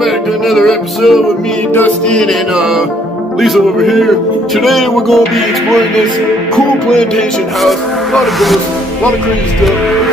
back to another episode with me, Dustin, and Lisa over here. Today we're going to be exploring this cool plantation house. A lot of ghosts, a lot of crazy stuff.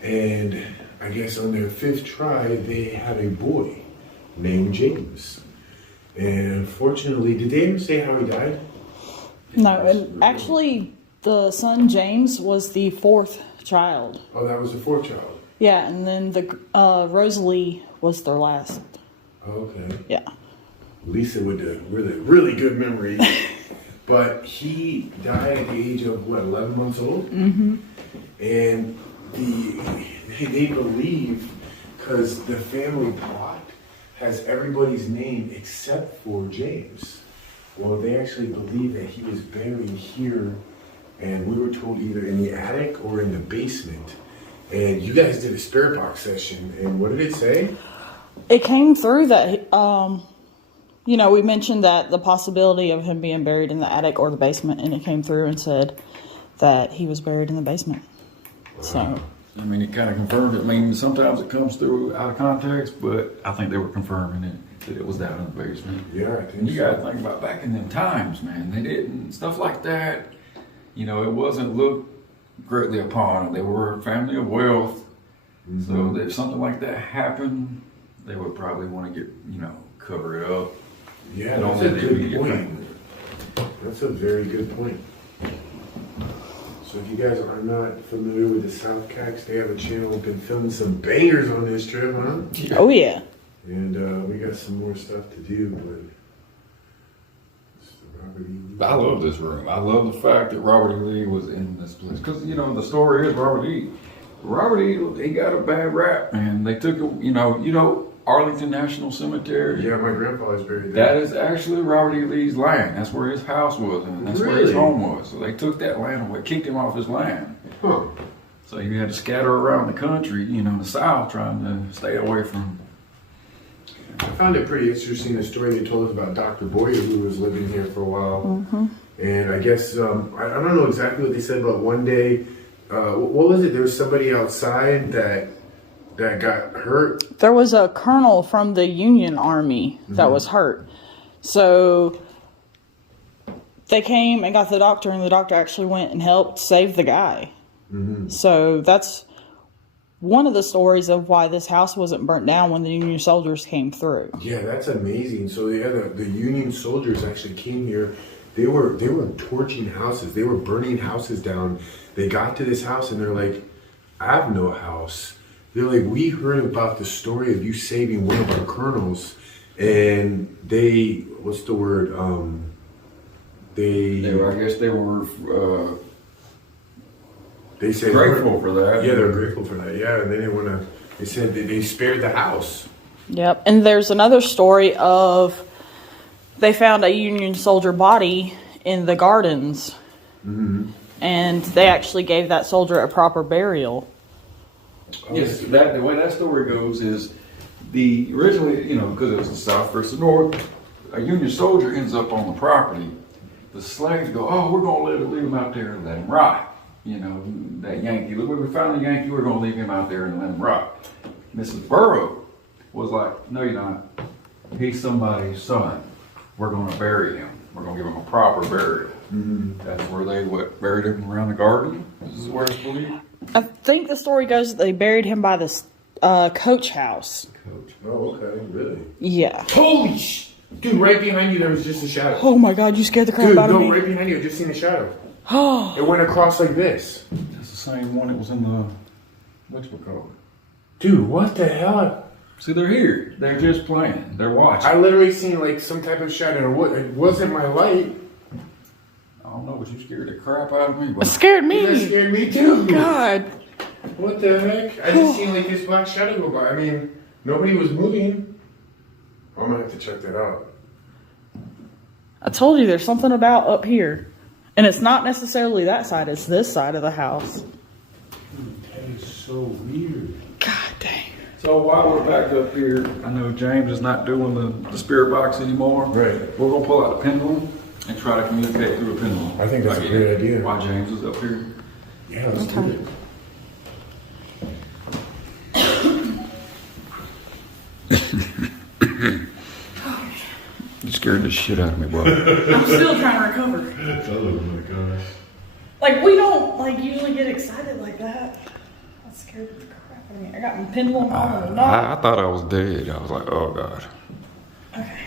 And I guess on their fifth try, they had a boy named James. And unfortunately, did they ever say how he died? No, and actually, the son James was the fourth child. Oh, that was the fourth child? Yeah, and then the Rosalie was their last. Okay. Yeah. Lisa with the really good memory. But he died at the age of, what, 11 months old? Mm-hmm. And they believe, because the family plot has everybody's name except for James. Well, they actually believe that he was buried here, and we were told either in the attic or in the basement. And you guys did a spirit box session, and what did it say? It came through that, we mentioned that the possibility of him being buried in the attic or the basement, and it came through and said that he was buried in the basement. Wow. So, I mean, it kind of confirmed it. I mean, sometimes it comes through out of context, but I think they were confirming it, that it was down in the basement. Yeah, I think you so. got to think about back in them times, man. They didn't, stuff like that, it wasn't looked greatly upon. They were a family of wealth. Mm-hmm. So if something like that happened, they would probably want to get, cover it up. Yeah, that's a good point. That's a very good point. So if you guys are not familiar with the South Cax, they have a channel. We've been filming some bangers on this trip, huh? Oh, yeah. And we got some more stuff to do, but I love this room. I love the fact that Robert E. Lee was in this place. Because, the story is Robert E. He got a bad rap, man. They took it, Arlington National Cemetery. Yeah, my grandfather's buried there. That is actually Robert E. Lee's land. That's where his house was, and that's where his home was. So they took that land away, kicked him off his land. Huh. So he had to scatter around the country, the South, trying to stay away from. I found it pretty interesting, the story they told us about Dr. Boyer, who was living here for a while. Mm-hmm. And I guess, I don't know exactly what they said, but one day, what was it? There was somebody outside that got hurt. There was a colonel from the Union Army that was hurt. So they came and got the doctor, and the doctor actually went and helped save the guy. Mm-hmm. So that's one of the stories of why this house wasn't burnt down when the Union soldiers came through. Yeah, that's amazing. So yeah, the Union soldiers actually came here. They were torching houses. They were burning houses down. They got to this house and they're like, I have no house. They're like, we heard about the story of you saving one of our colonels, and they, what's the word? They said grateful for that. Yeah, they're grateful for that. Yeah, and they said that they spared the house. Yep. And there's another story of they found a Union soldier body in the gardens, and they actually gave that soldier a proper burial. Yes, the way that story goes is originally, because it was the South versus the North, a Union soldier ends up on the property. The slaves go, oh, we're going to leave him out there and let him rot. That Yankee, look, we found a Yankee, we're going to leave him out there and let him rot. Mrs. Burrow was like, no, you're not. He's somebody's son. We're going to bury him. We're going to give him a proper burial. Mm-hmm. That's where they buried him around the garden. This is where it's believed. I think the story goes that they buried him by the coach house. coach. Oh, okay, really? Yeah. Holy dude, right behind you there was just a shadow. Oh my God, you scared the crap Dude, out of no, me. right behind you, I just seen a shadow. Oh. It went across like this. That's the same one that was in the, whatchamacallit. Dude, what the hell? See, they're here. They're just playing. They're watching. I literally seen like some type of shadow. It wasn't my light. I don't know, but you scared the crap out of me. But It scared me. That scared me too. God. What the heck? I just seen like this black shadow go by. I mean, nobody was moving. I'm gonna have to check that out. I told you there's something about up here. And it's not necessarily that side, it's this side of the house. Dude, that is so weird. God dang. so while we're back up here, I know James is not doing the spirit box anymore. Right. We're gonna pull out a pendulum and try to communicate through a pendulum. I think that's a great idea. While James is up here. Yeah, let's do Okay. it. You scared the shit out of me, bro. I'm still trying to recover. Oh my gosh. Like, we don't, like, usually get excited like that. That scared the crap out of me. I got my pendulum on the knob. I thought I was dead. I was like, oh God. Okay.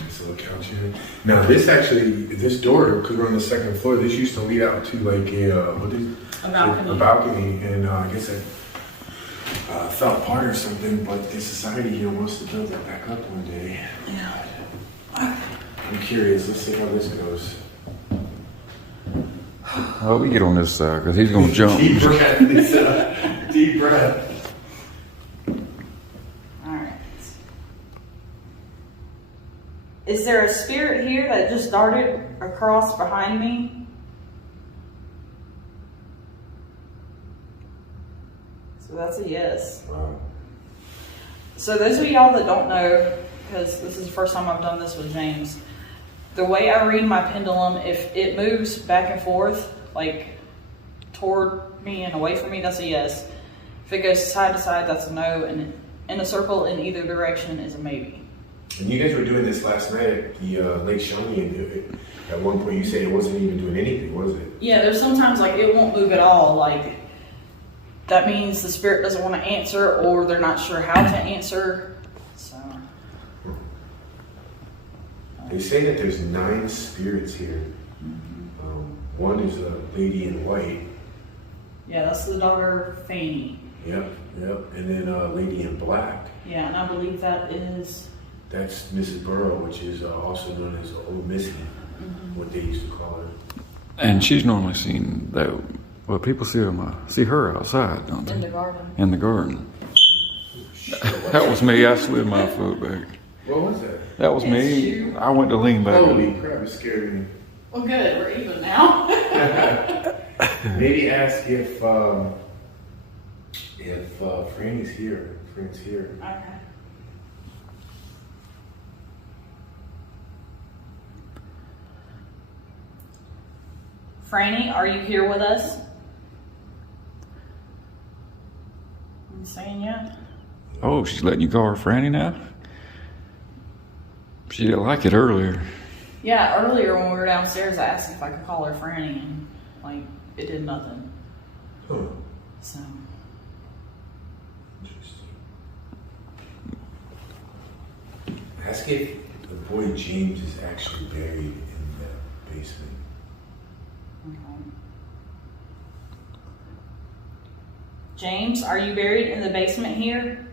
Nice little couch here. Now this door, because we're on the second floor, this used to lead out to like A balcony. a balcony, and I guess it fell apart or something. But the society here wants to build that back up one day. Yeah. I'm curious. Let's see how this goes. Oh, we get on this side because he's gonna jump. Deep breath, Lisa. Deep breath. Alright. Is there a spirit here that just darted across behind me? So that's a yes. Wow. So those of y'all that don't know, because this is the first time I've done this with James, the way I read my pendulum, if it moves back and forth, like toward me and away from me, that's a yes. If it goes side to side, that's a no, and in a circle in either direction is a maybe. And you guys were doing this last night at the Lake Shawnee, and at one point you said it wasn't even doing anything, was it? Yeah, there's sometimes like it won't move at all. Like that means the spirit doesn't want to answer, or they're not sure how to answer. So They say that there's 9 spirits here. One is a lady in white. yeah, that's the daughter Fanny. Yep. And then a lady in black. Yeah, and I believe that is. That's Mrs. Burrow, which is also known as Old Missy, what they used to call her. And she's normally seen that. Well, people see her outside, don't they? In the garden. In the garden. That was me. I slid my foot back. What was that? That was It's me. you. I went to lean back. Holy crap, it scared me. Well, good. We're even now. Maybe ask if Franny's here. Fran's here. Okay. Franny, are you here with us? I'm saying yeah. Oh, she's letting you call her Franny now? She didn't like it earlier. Yeah, earlier when we were downstairs, I asked if I could call her Franny, and like it did nothing. Huh. So Interesting. Ask if the boy James is actually buried in that basement. okay. James, are you buried in the basement here?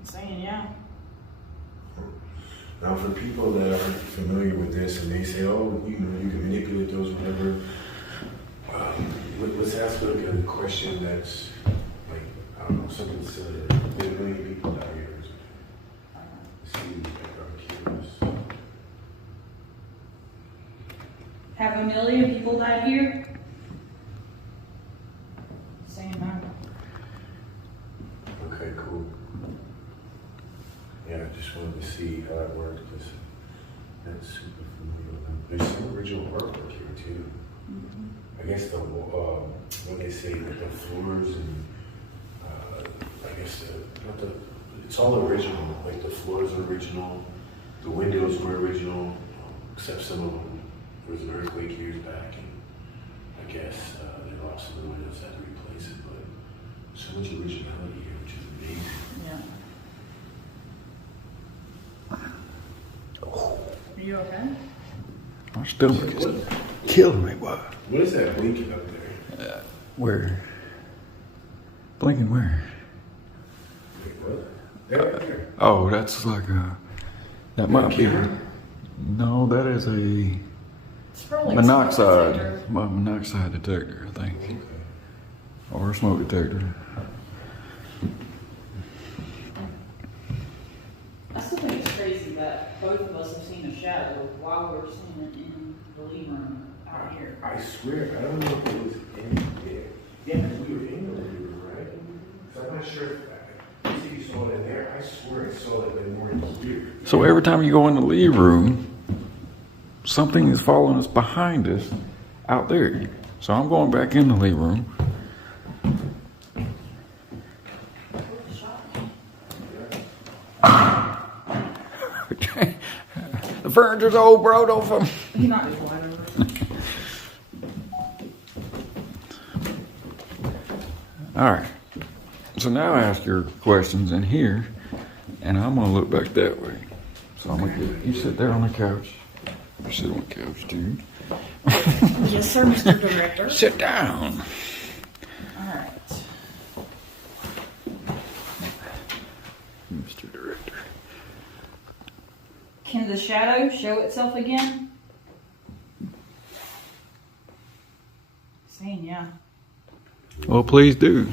I'm saying yeah. Now, for people that aren't familiar with this and they say, oh, you can manipulate those, whatever, let's ask like a question that's like, I don't know, something silly. There's a million people out here. Let's see, I'm curious. Have a million people died here? Saying no. Okay, cool. Yeah, I just wanted to see how that worked because that's super familiar. There's some original artwork here too. I guess what they say that the floors and I guess it's all original. Like the floors are original, the windows were original, except some of them There was an earthquake years back, and I guess they lost some of the windows, had to replace it, but so much originality here, which is amazing. Yeah. Are you okay? My stomach is killing me. What? What is that blinking up there? Where? Blinking where? Wait, what? There, right there. Oh, that's like a. That might be. Camera? No, that is a It's probably a smoke detector. monoxide detector, I think, Okay. or a smoke detector. I still think it's crazy that both of us have seen a shadow while we're seeing it in the living room out here. I swear, I don't know if it was in there. Yeah, because we were in the living room, right? So I'm not sure if you saw it in there. I swear I saw it in more in here. So every time you go in the living room, something is following us behind us out there. So I'm going back in the living room. The furniture's old, bro. Don't fall. He might be flying over. All right. So now ask your questions in here, and I'm gonna look back that way. So I'm gonna get you sit there on the couch. You sit on the couch, dude. Yes, sir, Mr. Director. Sit down. All right. Mr. Director. Can the shadow show itself again? Saying yeah. Well, please do.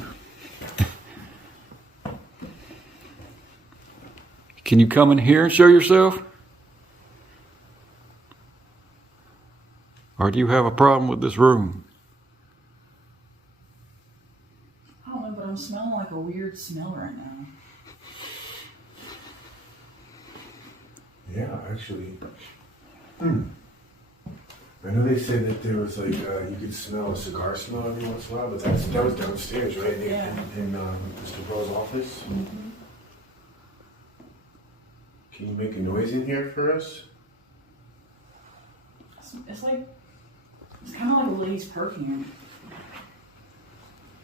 Can you come in here and show yourself? Or do you have a problem with this room? I don't know, but I'm smelling like a weird smell right now. Yeah, actually. I know they said that there was like, you could smell a cigar smell every once in a while, but that was downstairs, right? Yeah. In Mr. Bell's office. Mm-hmm. Can you make a noise in here for us? It's like, it's kind of like a lady's perfume.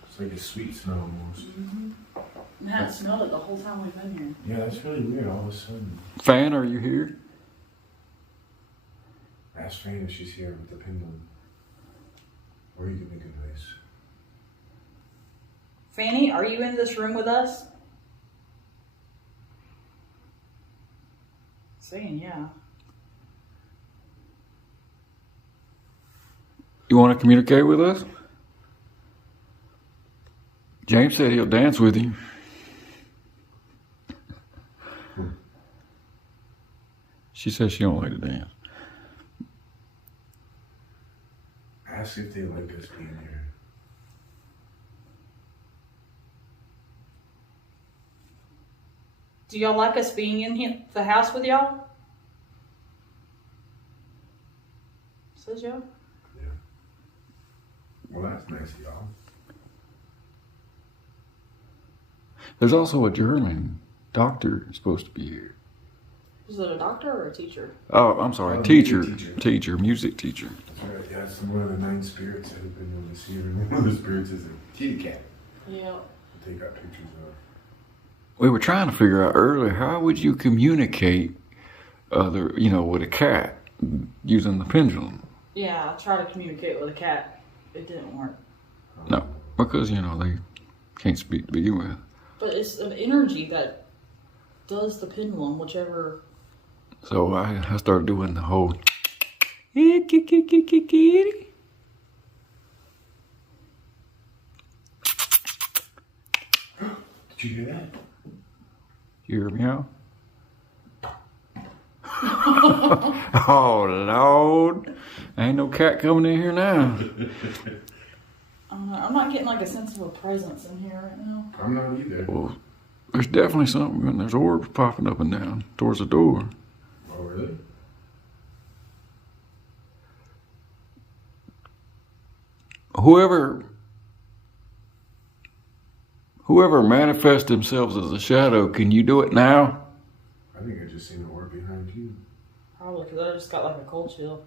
It's like a sweet smell almost. Mm-hmm. I hadn't smelled it the whole time we've been here. Yeah, that's really weird all of a sudden. Fan, are you here? Ask Fran if she's here with the pendulum. Or you can make a noise. Fanny, are you in this room with us? Saying yeah. You want to communicate with us? James said he'll dance with you. She says she don't like to dance. Ask if they like us being here. Do y'all like us being in the house with y'all? Says y'all. Yeah. Well, that's nice of y'all. There's also a German doctor supposed to be here. Is it a doctor or a teacher? Oh, I'm sorry, Oh, teacher, music music teacher. That's right. Yeah, it's one of the 9 spirits that have been able to see her. And one of the spirits is a kitty cat Yeah. that they got pictures of. We were trying to figure out earlier, how would you communicate with a cat using the pendulum? Yeah, I tried to communicate with a cat. It didn't work. No, because, they can't speak to begin with. But it's an energy that does the pendulum, whichever. So I started doing the whole kitty. Did you hear that? You hear me out? Oh, Lord. Ain't no cat coming in here now. I'm not getting like a sense of a presence in here right now. I'm not either. Well, there's definitely something, and there's orbs popping up and down towards the door. Oh, really? Whoever manifests themselves as a shadow, can you do it now? I think I just seen the orb behind you. Probably because I just got like a cold chill.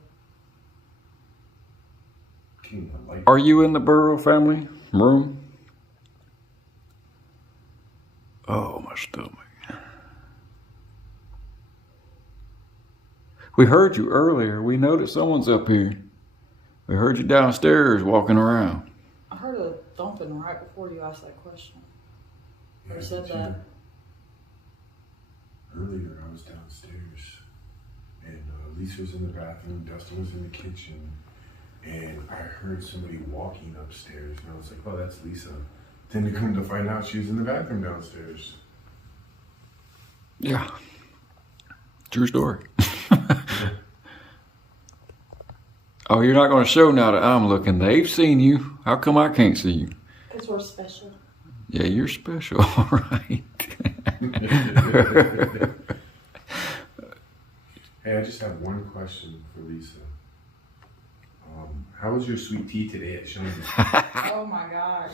fucking like. Are you in the Burrow family room? Oh, my stomach. We heard you earlier. We know that someone's up here. We heard you downstairs walking around. I heard a thumping right before you asked that question. Yeah, Who said but that? Earlier, I was downstairs, and Lisa was in the bathroom, Dustin was in the kitchen, and I heard somebody walking upstairs, and I was like, "Oh, that's Lisa." Then to come to find out, she was in the bathroom downstairs. Yeah. True story. Oh, you're not going to show now that I'm looking. They've seen you. How come I can't see you? Because we're special. Yeah, you're special, all right. Hey, I just have one question for Lisa. How was your sweet tea today at Shoney's? Oh my gosh.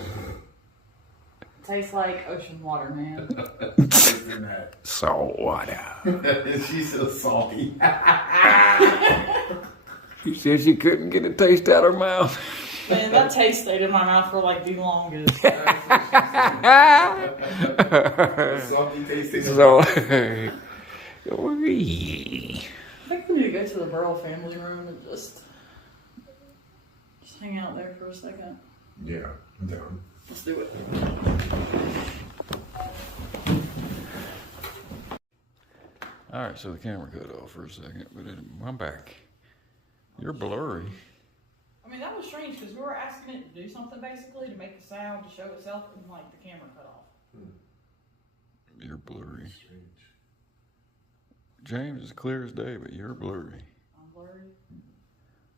Tastes like ocean water, man. Salt water. She's so salty. She said she couldn't get a taste out of her mouth. Man, that taste stayed in my mouth for like the longest. Salty tasting. So, I think we need to go to the Burrell family room and just hang out there for a second. Yeah, I'm down. Let's do it. all right, so the camera cut off for a second, but I'm back. You're blurry. I mean, that was strange because we were asking it to do something basically to make a sound to show itself, and like the camera cut off. You're blurry. Strange. James is clear as day, but you're blurry. I'm blurry.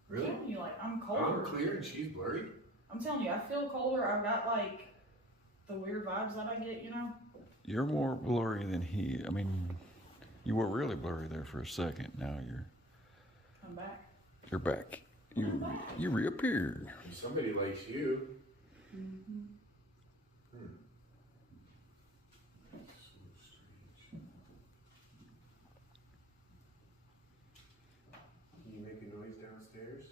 Really? I'm telling you, like, I'm colder. I'm clear and she's blurry? I'm telling you, I feel colder. I've got like the weird vibes that I get, you know? You're more blurry than he. I mean, you were really blurry there for a second. Now I'm back. you're back. You reappeared. Somebody likes you. Mm-hmm. So strange. Can you make a noise downstairs?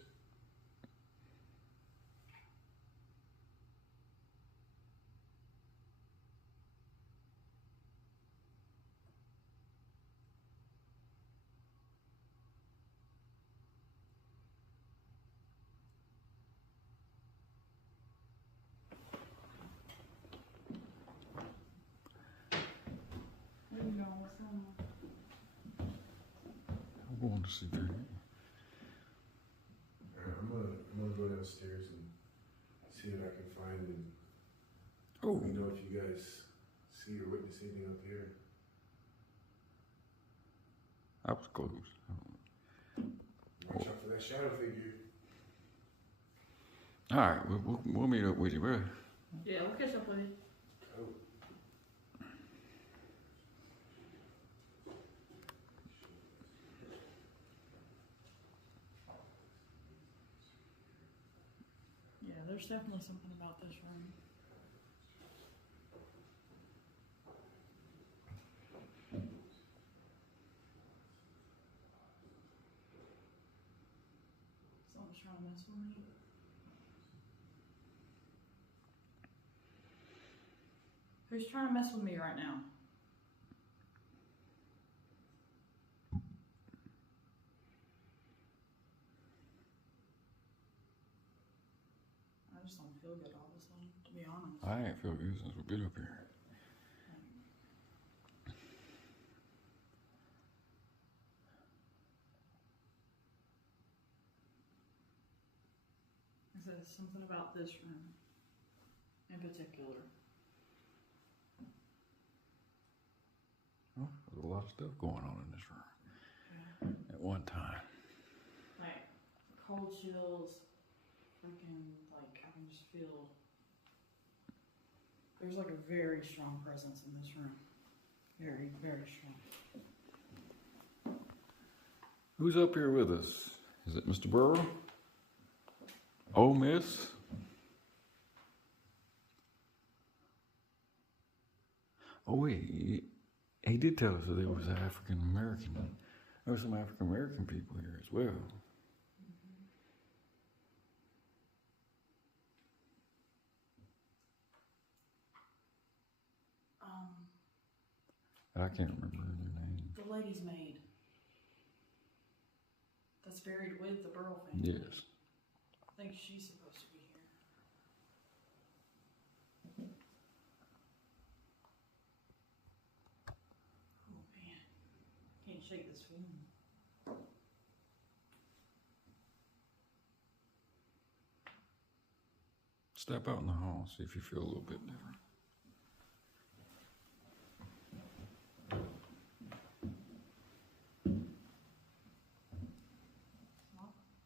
Where you going? What's going on? I'm going to see James. I'm gonna go downstairs and see what I can find and Oh, let me know if you guys see or witness anything up here. I was close. Watch out for that shadow figure. All right, we'll meet up with you, bro. Yeah, we'll catch up with you. Oh. Yeah, there's definitely something about this room. Someone's trying to mess with me. Who's trying to mess with me right now? I just don't feel good all of a sudden, to be honest. I ain't feel good since we've been up here. It says something about this room in particular. Oh, there's a lot of stuff going on in this room at one time. Like cold chills, freaking like I can just feel there's like a very strong presence in this room. Very, very strong. Who's up here with us? Is it Mr. Burrow? Oh, Miss? Oh, wait. He did tell us that there was African American. There were some African American people here as well. I can't remember their name. The lady's maid. That's buried with the Burrow family. Yes. I think she's supposed to be here. Oh man, can't shake this feeling. Step out in the hall, see if you feel a little bit different.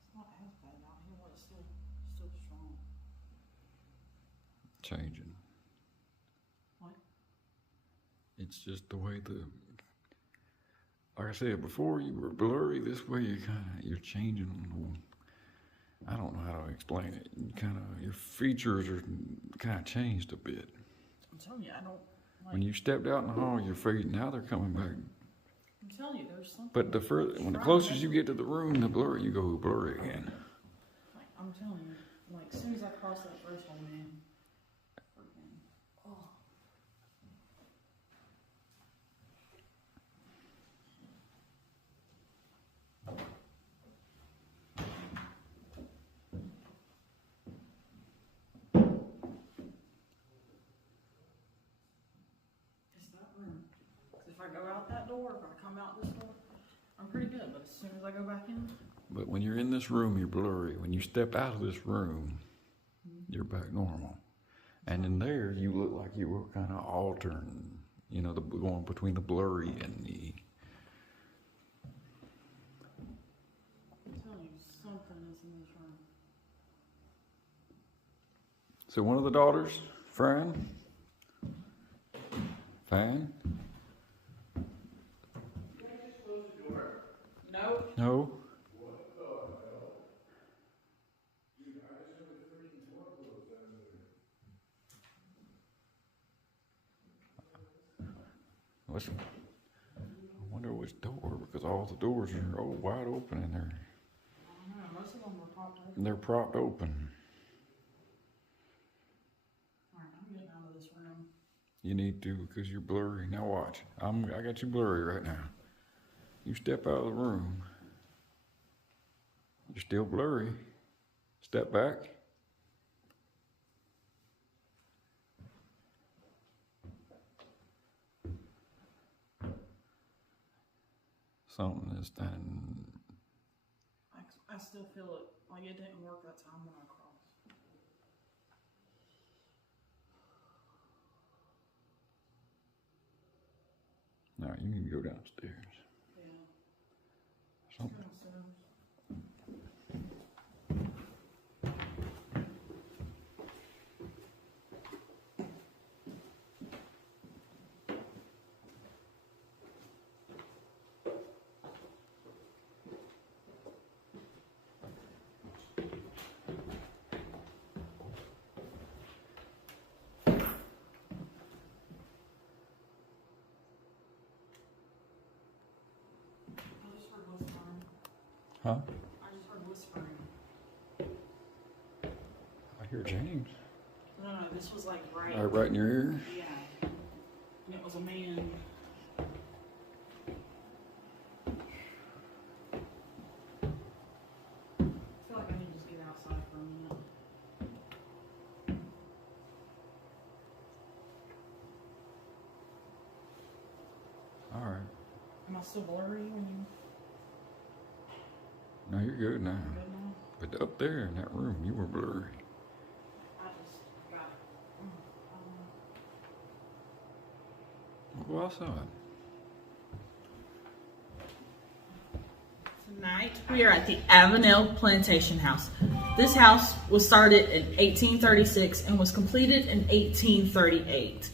It's not as bad out here, but it's still strong. Changing. What? It's just the way like I said before, you were blurry. This way you're changing. I don't know how to explain it. Your features are kind of changed a bit. I'm telling you, I don't like. When you stepped out in the hall, you're fading. Now they're coming back. I'm telling you, there's something. But when the closer you get to the room, the blurry you go blurry again. Like, I'm telling you, like as soon as I cross that threshold, man. Freaking. Oh. If I go out that door, if I come out this door, I'm pretty good. But as soon as I go back in, But when you're in this room, you're blurry. When you step out of this room, you're back normal. And in there, you look like you were kind of altering, going between the blurry and the. I'm telling you, something is in this room. So one of the daughters, Fran. Fan? No. No. Listen, I wonder which door, because all the doors are wide open in there. I don't know. Most of them were propped open. They're propped open. All right, I'm getting out of this room. You need to, because you're blurry. Now watch. I got you blurry right now. You step out of the room. You're still blurry. Step back. Something is done. I still feel it. Like it didn't work that time when I crossed. All right, you need to go downstairs. Yeah. Something. Downstairs. I just heard whispering. Huh? I just heard whispering. I hear James. No, this was like right. Right in your ear? Yeah. And it was a man. I feel like I need to just get outside for a minute. All right. Am I still blurry when you No, you're good now. good now? But up there in that room, you were blurry. I just got it. Go outside. Tonight we are at the Avenel Plantation House. This house was started in 1836 and was completed in 1838.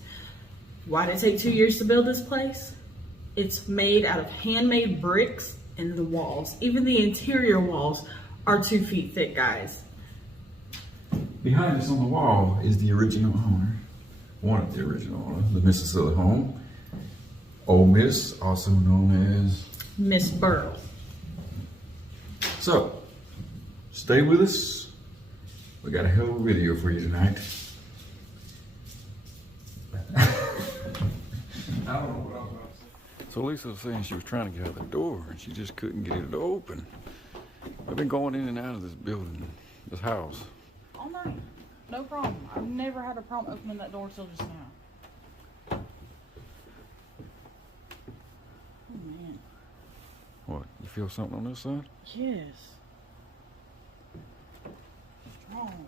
Why did it take 2 years to build this place? It's made out of handmade bricks and the walls, even the interior walls, are 2 feet thick, guys. Behind us on the wall is the original owner, one of the original owners, the Mississippi home. Old Miss, also known as Miss Burrow. So, stay with us. We got a hell of a video for you tonight. I don't know what I'm about to say. So Lisa was saying she was trying to get out the door and she just couldn't get it to open. I've been going in and out of this building, this house. All night. No problem. I've never had a problem opening that door till just now. Oh man. What, you feel something on this side? Yes. Strong.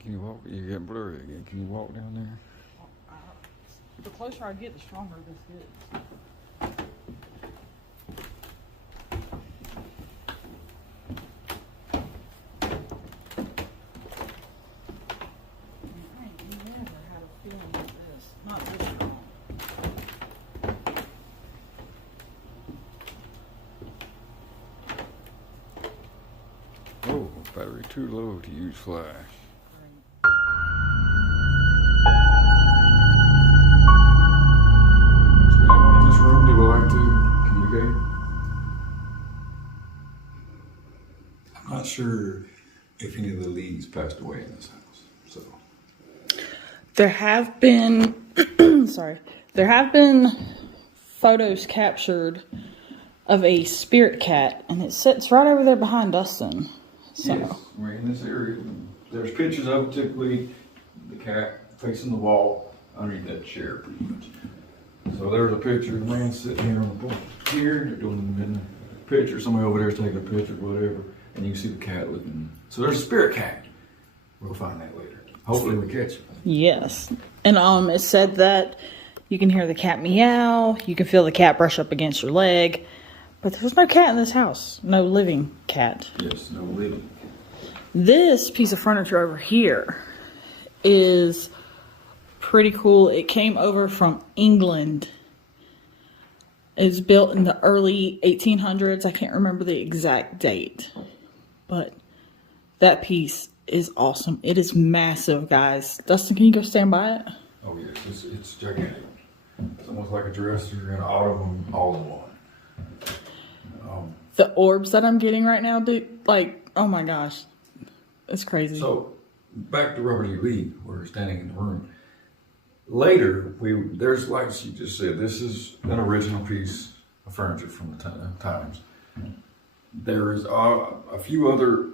Can you walk? You're getting blurry again. Can you walk down there? The closer I get, the stronger this gets. I ain't never had a feeling like this. Not this strong. Oh, battery too low to use flash. Is there anyone in this room that would like to communicate? I'm not sure if any of the leads passed away in this house, so. There have been, there have been photos captured of a spirit cat, and it sits right over there behind Dustin. So. Yes, we're in this area. There's pictures of typically the cat facing the wall underneath that chair, pretty much. So there's a picture of the man sitting here on the porch here. They're doing a picture. Somebody over there is taking a picture, whatever, and you can see the cat looking. So there's a spirit cat. We'll find that later. Hopefully we catch it. Yes, and it said that you can hear the cat meow. You can feel the cat brush up against your leg. But there's no cat in this house. No living cat. Yes, no living. This piece of furniture over here is pretty cool. It came over from England. It's built in the early 1800s. I can't remember the exact date. But that piece is awesome. It is massive, guys. Dustin, can you go stand by it? Oh, yes, it's gigantic. It's almost like a dresser and all of them all in one. The orbs that I'm getting right now, dude, like, oh my gosh. It's crazy. So, back to Robert E. Lee, we're standing in the room. Later, there's, like she just said, this is an original piece of furniture from the times. There is a few other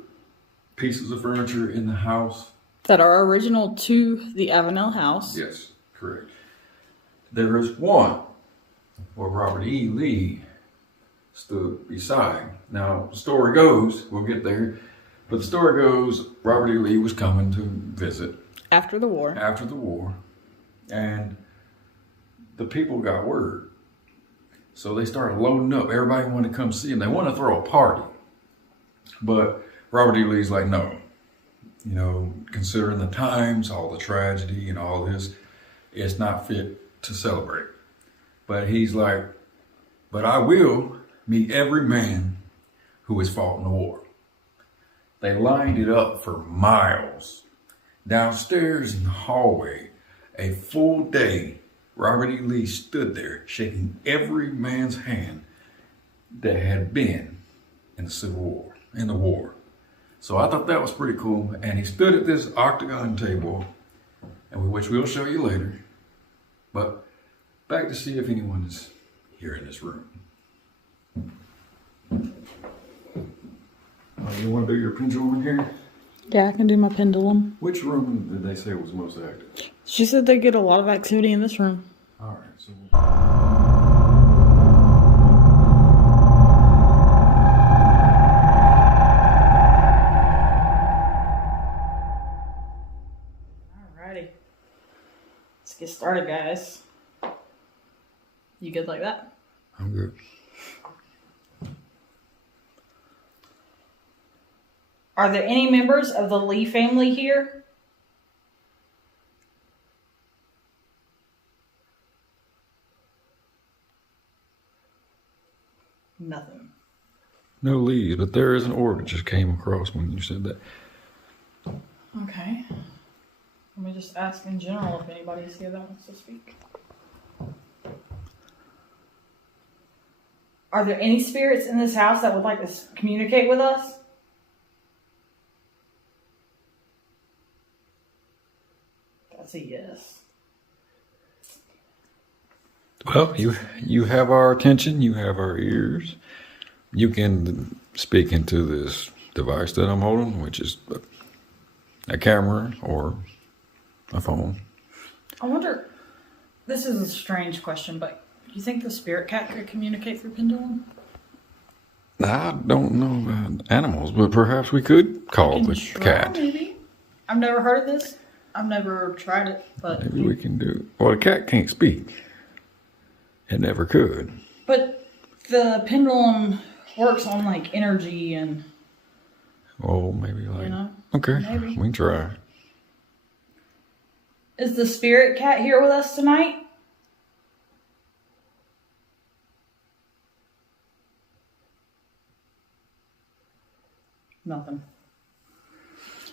pieces of furniture in the house. That are original to the Avenel house. Yes, correct. There is one where Robert E. Lee stood beside. Now, the story goes, we'll get there, but the story goes, Robert E. Lee was coming to visit. After the war. After the war. And the people got word. So they started loading up. Everybody wanted to come see him. They wanted to throw a party. But Robert E. Lee's like, no. You know, considering the times, all the tragedy and all this, it's not fit to celebrate. But he's like, but I will meet every man who has fought in the war. They lined it up for miles. Downstairs in the hallway, a full day, Robert E. Lee stood there shaking every man's hand that had been in the Civil War, in the war. So I thought that was pretty cool. And he stood at this octagon table, which we'll show you later. But back to see if anyone is here in this room. You want to do your pendulum in here? Yeah, I can do my pendulum. Which room did they say was most active? She said they get a lot of activity in this room. All right, so Alrighty. Let's get started, guys. You good like that? I'm good. Are there any members of the Lee family here? Nothing. No leads, but there is an orb that just came across when you said that. Okay. Let me just ask in general if anybody's here that wants to speak. Are there any spirits in this house that would like to communicate with us? That's a yes. Well, you have our attention, you have our ears. You can speak into this device that I'm holding, which is a camera or a phone. I wonder, this is a strange question, but you think the spirit cat could communicate through pendulum? I don't know about animals, but perhaps we could call the cat. Maybe. I've never heard of this. I've never tried it, but Maybe we can do. Well, the cat can't speak. It never could. But the pendulum works on like energy and. Oh, maybe like. You know, okay, maybe. we can try. Is the spirit cat here with us tonight? Nothing.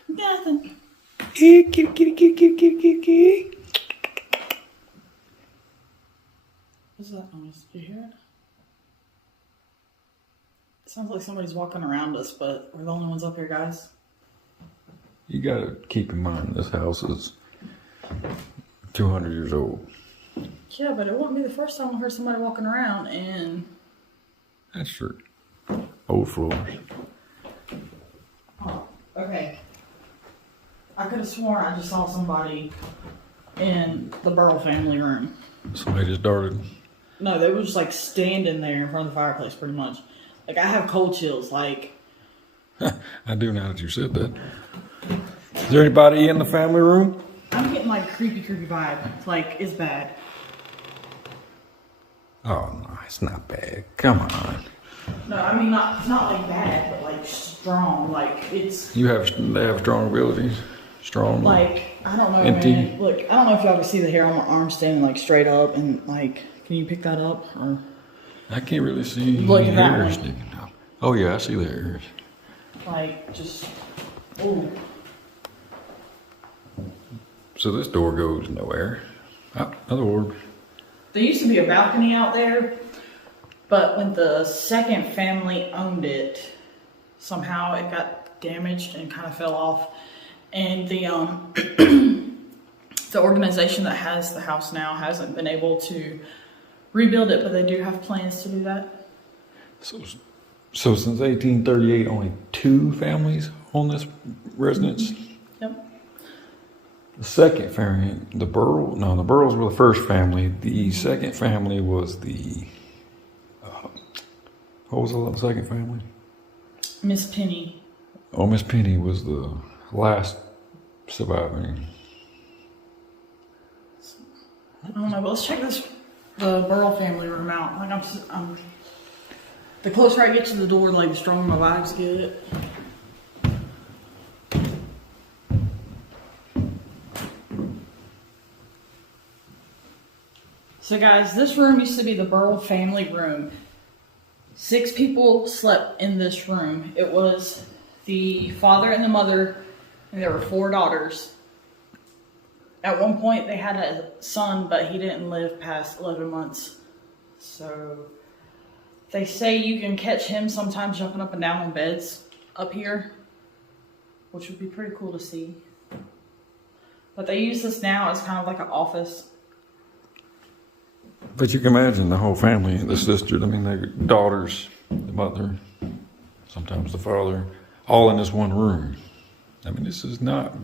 Nothing. Kitty, kitty, kitty, kitty, kitty, kitty, kitty. What's that noise? Did you hear it? It sounds like somebody's walking around us, but we're the only ones up here, guys. You gotta keep in mind this house is 200 years old. Yeah, but it wouldn't be the first time I heard somebody walking around and. That's true. Old floors. Oh, okay. I could have sworn I just saw somebody in the Burrow family room. Somebody just darted. No, they were just like standing there in front of the fireplace pretty much. Like I have cold chills, like. I do now that you said that. Is there anybody in the family room? I'm getting like creepy vibe. It's like, it's bad. Oh, no, it's not bad. Come on. No, I mean not like bad, but like strong. Like it's They have strong abilities. Strong. like, I don't know, Empty. man. Look, I don't know if y'all can see the hair on my arm standing like straight up and like, can you pick that up? Or I can't really see Look any at that hairs one. sticking out. Oh yeah, I see the hairs. like just, ooh. So this door goes nowhere. Oh, another orb. There used to be a balcony out there, but when the second family owned it, somehow it got damaged and kind of fell off. And the the organization that has the house now hasn't been able to rebuild it, but they do have plans to do that. So since 1838, only 2 families own this residence. Yep. The second family, the Burrows were the first family. The second family was the, what was the second family? Miss Penny. Oh, Miss Penny was the last surviving. I don't know, but let's check the Burrow family room out. Like I'm the closer I get to the door, like the stronger my vibes get. So guys, this room used to be the Burrow family room. 6 people slept in this room. It was the father and the mother, and there were 4 daughters. At one point, they had a son, but he didn't live past 11 months. So they say you can catch him sometimes jumping up and down on beds up here, which would be pretty cool to see. But they use this now as kind of like an office. But you can imagine the whole family, the sisters, I mean, the daughters, the mother, sometimes the father, all in this one room. I mean, this is not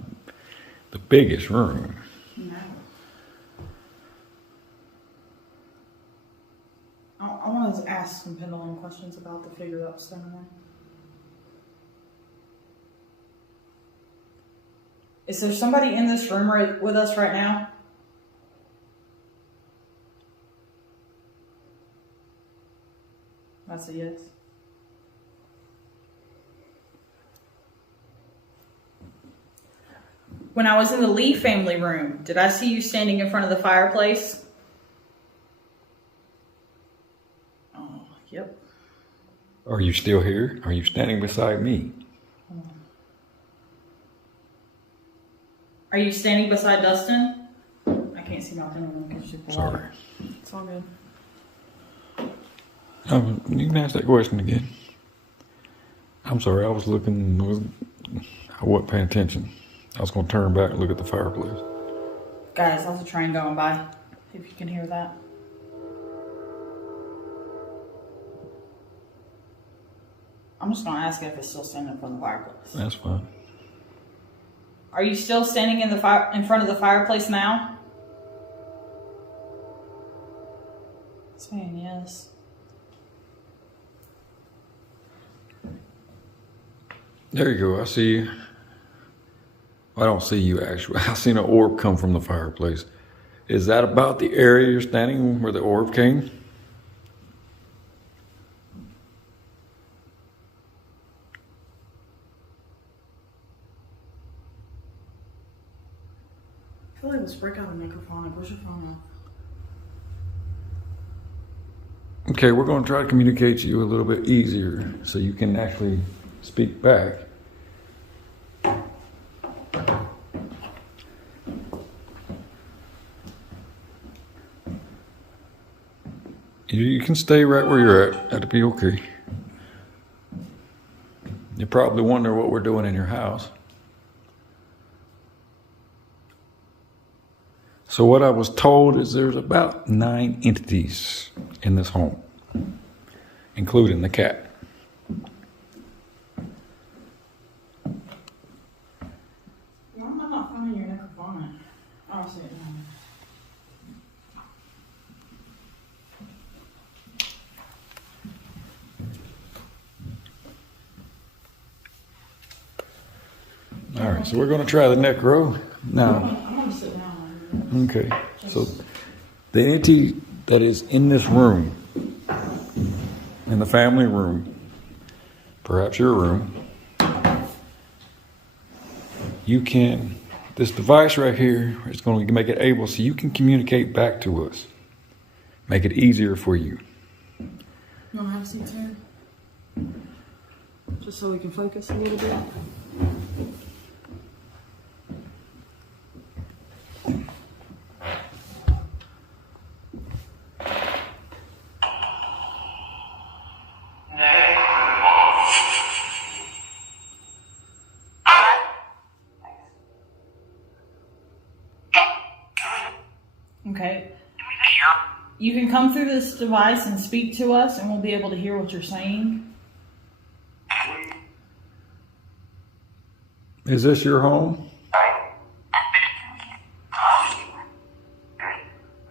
the biggest room. No. I want to ask some pendulum questions about the figure that was standing there. Is there somebody in this room with us right now? That's a yes. When I was in the Lee family room, did I see you standing in front of the fireplace? Oh, yep. Are you still here? Are you standing beside me? Are you standing beside Dustin? I can't see my pendulum because you're Sorry. It's all good. You can ask that question again. I'm sorry, I was looking, I wasn't paying attention. I was going to turn back and look at the fireplace. Guys, that's a train going by. If you can hear that. I'm just going to ask if it's still standing in front of the fireplace. That's fine. Are you still standing in front of the fireplace now? Saying yes. There you go. I see you. I don't see you actually. I seen an orb come from the fireplace. Is that about the area you're standing where the orb came? I feel like let's break out a microphone. Where's your phone? Okay, we're going to try to communicate to you a little bit easier so you can actually speak back. You can stay right where you're at. That'll be okay. You probably wonder what we're doing in your house. So what I was told is there's about 9 entities in this home, including the cat. No, I'm not finding your microphone. I don't see it now. All right, so we're going to try the neck row now. I'm going to sit down. Okay, so the entity that is in this room, in the family room, perhaps your room, this device right here is going to make it able so you can communicate back to us. Make it easier for you. You want to have a seat too? Just so we can focus a little bit. Okay. You can come through this device and speak to us, and we'll be able to hear what you're saying. Is this your home?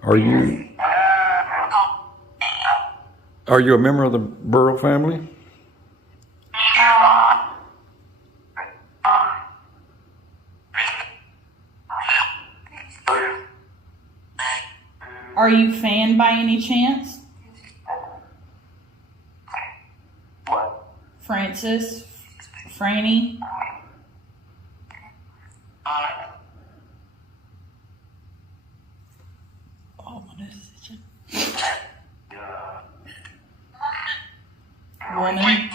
Are you a member of the Burrow family? Are you fanned by any chance? Francis? Franny? Oh, my nose is itching. Woman?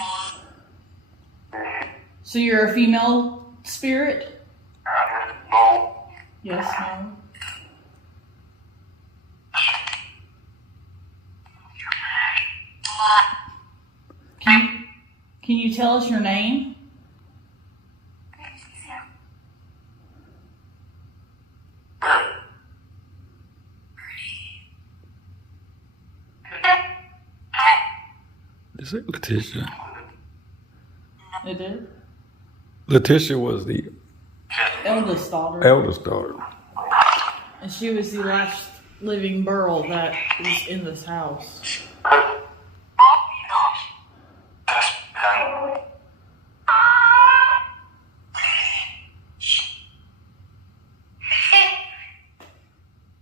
So you're a female spirit? Yes, no. Can you tell us your name? Is it Letitia? It did? Letitia was the Eldest daughter. eldest daughter. And she was the last living Burl that was in this house.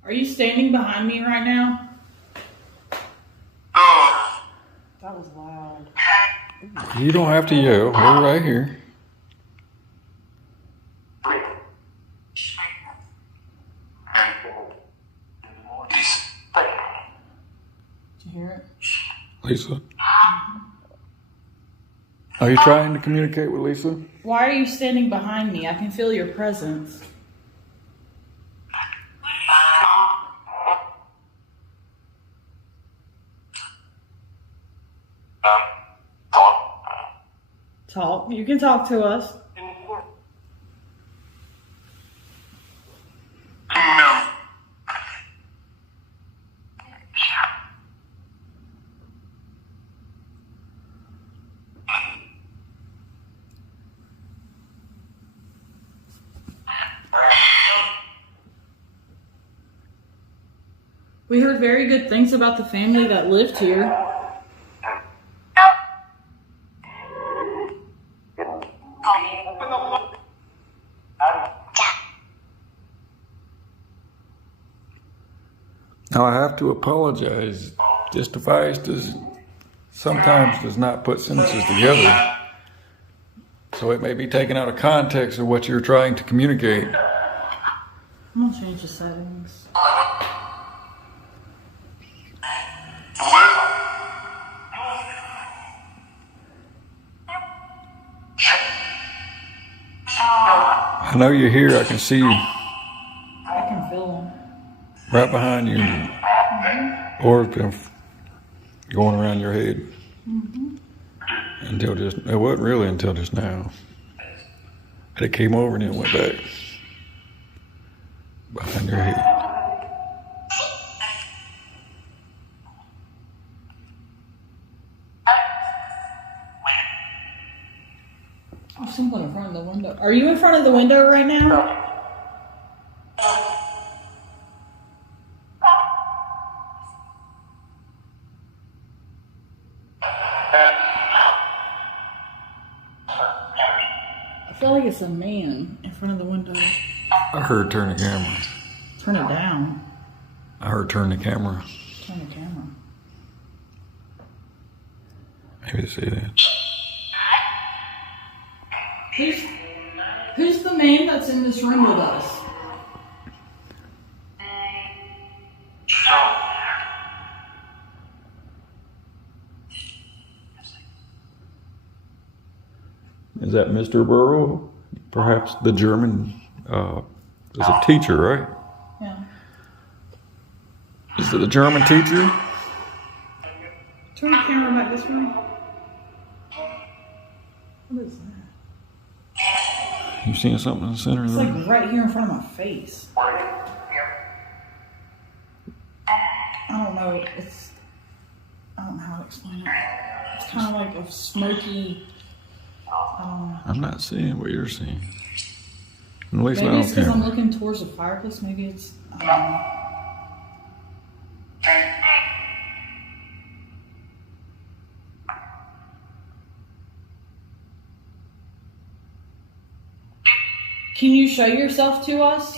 Are you standing behind me right now? That was loud. You don't have to yell. We're right here. Did you hear it? Lisa? Are you trying to communicate with Lisa? Why are you standing behind me? I can feel your presence. Talk. You can talk to us. We heard very good things about the family that lived here. Now I have to apologize. This device sometimes does not put sentences together. So it may be taken out of context of what you're trying to communicate. I'm gonna change the settings. I know you're here. I can see you I can feel them. right behind you. Or going around your head. It wasn't really until just now. And it came over and it went back behind your head. There's someone in front of the window. Are you in front of the window right now? I feel like it's a man in front of the window. I heard turn the camera. Turn it down. I heard turn the camera. Turn the camera. Maybe to see that. Who's the man that's in this room with us? Is that Mr. Burrow? Perhaps the German, is a teacher, right? Yeah. Is it the German teacher? Turn the camera back this way. What is that? You seeing something in the center of It's the room? like right here in front of my face. I don't know. I don't know how to explain it. It's kind of like a smoky. I'm not seeing what you're seeing. At least Maybe not it's on because I'm camera. looking towards the fireplace. Maybe it's. I don't know. Can you show yourself to us?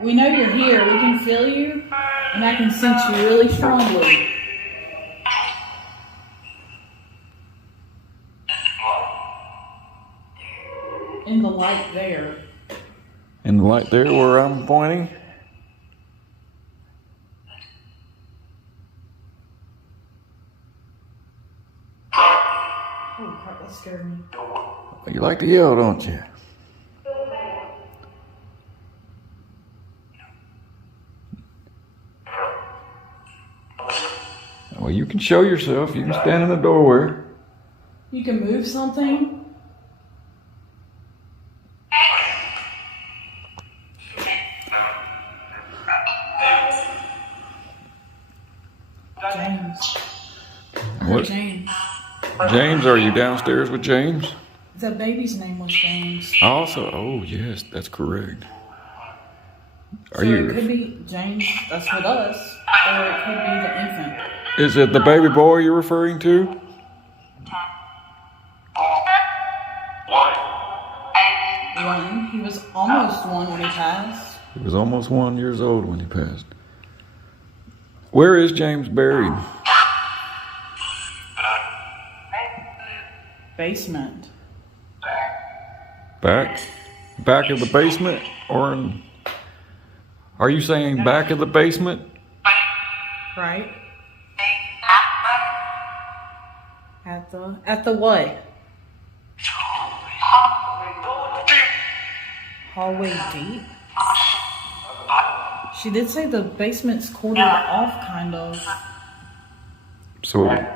We know you're here. We can feel you, and I can sense you really strongly. In the light there. In the light there where I'm pointing? Oh crap, that scared me. You like to yell, don't you? Well, you can show yourself. You can stand in the doorway. You can move something. James. What? James. James, are you downstairs with James? The baby's name was James. Also, oh yes, that's correct. Are So you? it could be James that's with us, or it could be the infant. Is it the baby boy you're referring to? One. He was almost one when he passed. He was almost 1 year old when he passed. Where is James buried? Basement. Back of the basement, or are you saying back of the basement? Right? At the what? Hallway deep? She did say the basement's cordoned off, kind of. So, I'm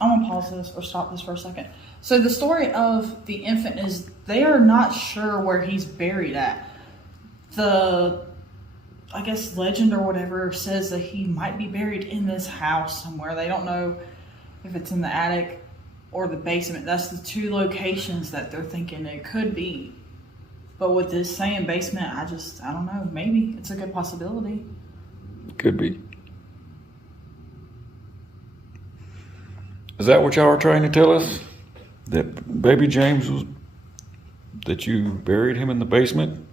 gonna pause this or stop this for a second. So the story of the infant is they are not sure where he's buried at. The, I guess, legend or whatever says that he might be buried in this house somewhere. They don't know if it's in the attic or the basement. That's the two locations that they're thinking it could be. But with this saying basement, I don't know. Maybe it's a good possibility. could be. Is that what y'all are trying to tell us? That baby James was, that you buried him in the basement?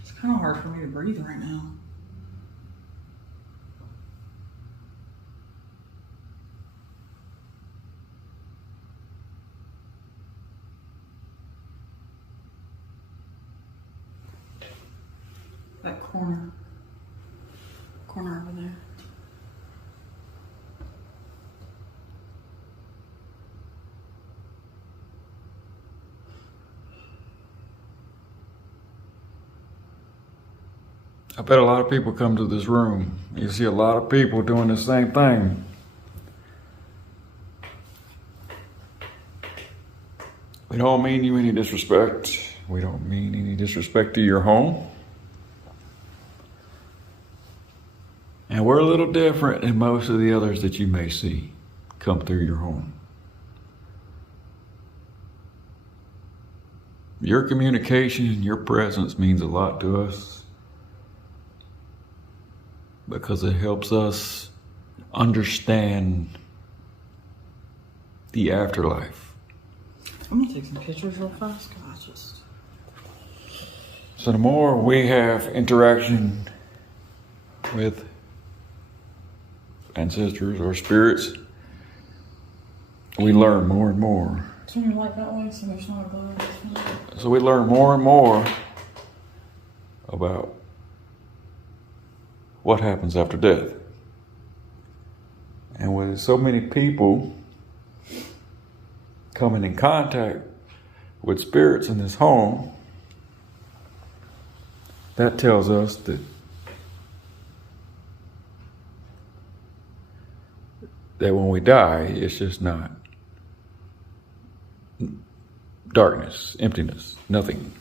It's kind of hard for me to breathe right now. That corner over there. I bet a lot of people come to this room. You see a lot of people doing the same thing. We don't mean you any disrespect. We don't mean any disrespect to your home. And we're a little different than most of the others that you may see come through your home. Your communication and your presence means a lot to us because it helps us understand the afterlife. I'm gonna take some pictures real fast because I just... So the more we have interaction with ancestors or spirits, we learn more and more. Turn your light that way so there's not a glare. So we learn more and more about what happens after death. And with so many people coming in contact with spirits in this home, that tells us that when we die, it's just not darkness, emptiness, nothing.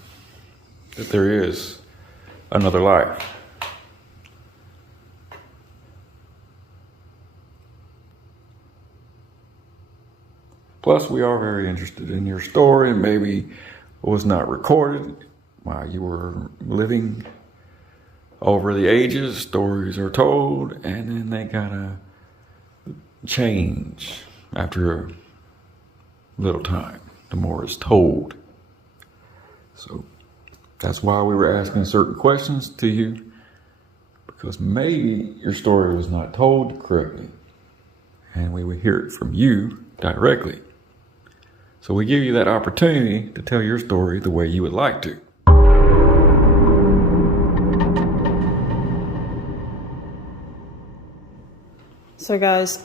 That there is another life. Plus, we are very interested in your story, and maybe it was not recorded while you were living. Over the ages, stories are told, and then they kind of change after a little time, the more it's told. So that's why we were asking certain questions to you, because maybe your story was not told correctly and we would hear it from you directly. So we give you that opportunity to tell your story the way you would like to. So guys,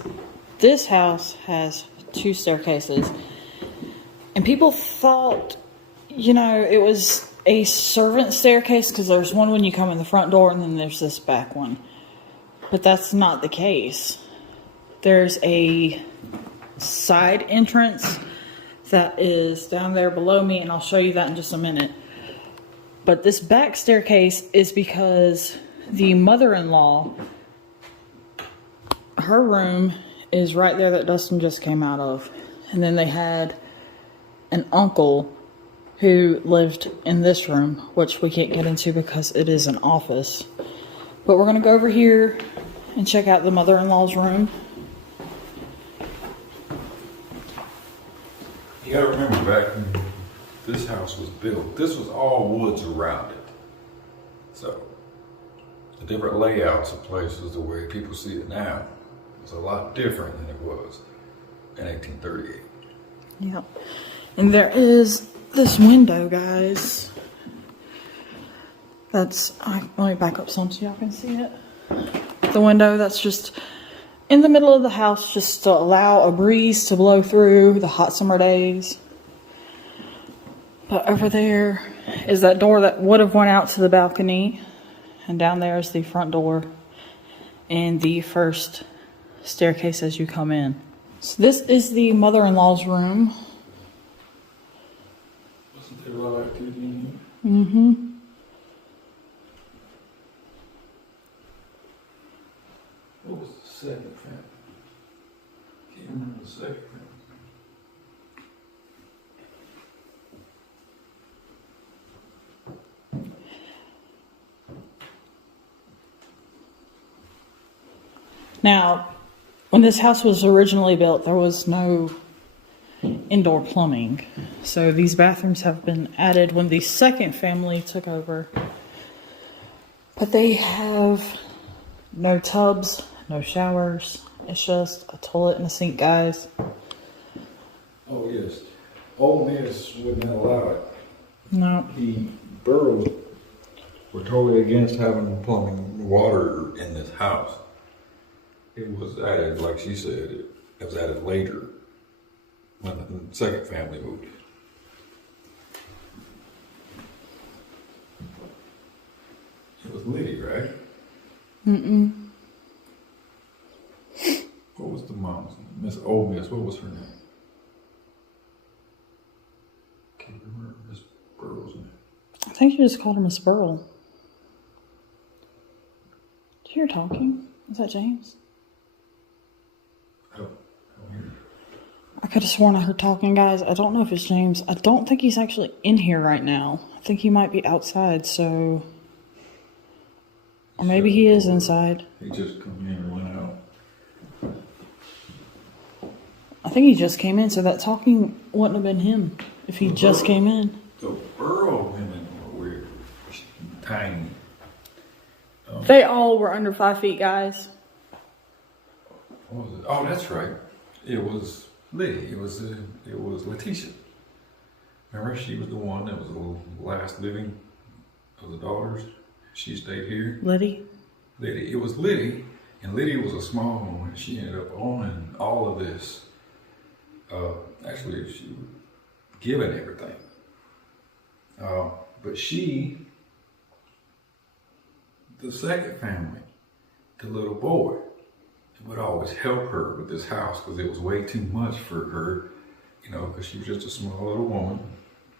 this house has 2 staircases, and people thought, it was a servant staircase because there's one when you come in the front door and then there's this back one. But that's not the case. There's a side entrance that is down there below me, and I'll show you that in just a minute. But this back staircase is because the mother-in-law, her room is right there that Dustin just came out of. And then they had an uncle who lived in this room, which we can't get into because it is an office. But we're going to go over here and check out the mother-in-law's room. You gotta remember, back when this house was built, this was all woods around it. So the different layouts of places, the way people see it now, is a lot different than it was in 1838. Yep. And there is this window, guys. Let me back up some so y'all can see it. The window, that's just in the middle of the house just to allow a breeze to blow through the hot summer days. But over there is that door that would have went out to the balcony. And down there is the front door and the first staircase as you come in. So this is the mother-in-law's room. Wasn't there a lot of activity in here? Mm-hmm. What was the second family? Can't remember the second family. Now, when this house was originally built, there was no indoor plumbing. So these bathrooms have been added when the second family took over. But they have no tubs, no showers. It's just a toilet and a sink, guys. Oh, yes. Old Miss would not allow it. No. The Burrows were totally against having plumbing water in this house. It was added, like she said, it was added later when the second family moved. It was Liddy, right? Mm-mm. What was the mom's name? Miss Old Miss, what was her name? Can't remember Miss Burrow's name. I think you just called her Miss Burl. Did you hear talking? Is that James? I don't hear. I could have sworn I heard talking, guys. I don't know if it's James. I don't think he's actually in here right now. I think he might be outside, so... Or maybe he is inside. He just come in and went out. I think he just came in, so that talking wouldn't have been him if he just came in. The Burrow women were weird. Tiny. They all were under 5 feet, guys. What was it? Oh, that's right. It was Liddy. It was Letitia. Remember, she was the one that was the last living of the daughters. She stayed here. Liddy? Liddy. It was Liddy, and Liddy was a small woman. She ended up owning all of this. Actually, she was given everything. But she, the second family, the little boy, would always help her with this house because it was way too much for her, you know, because she was just a small little woman.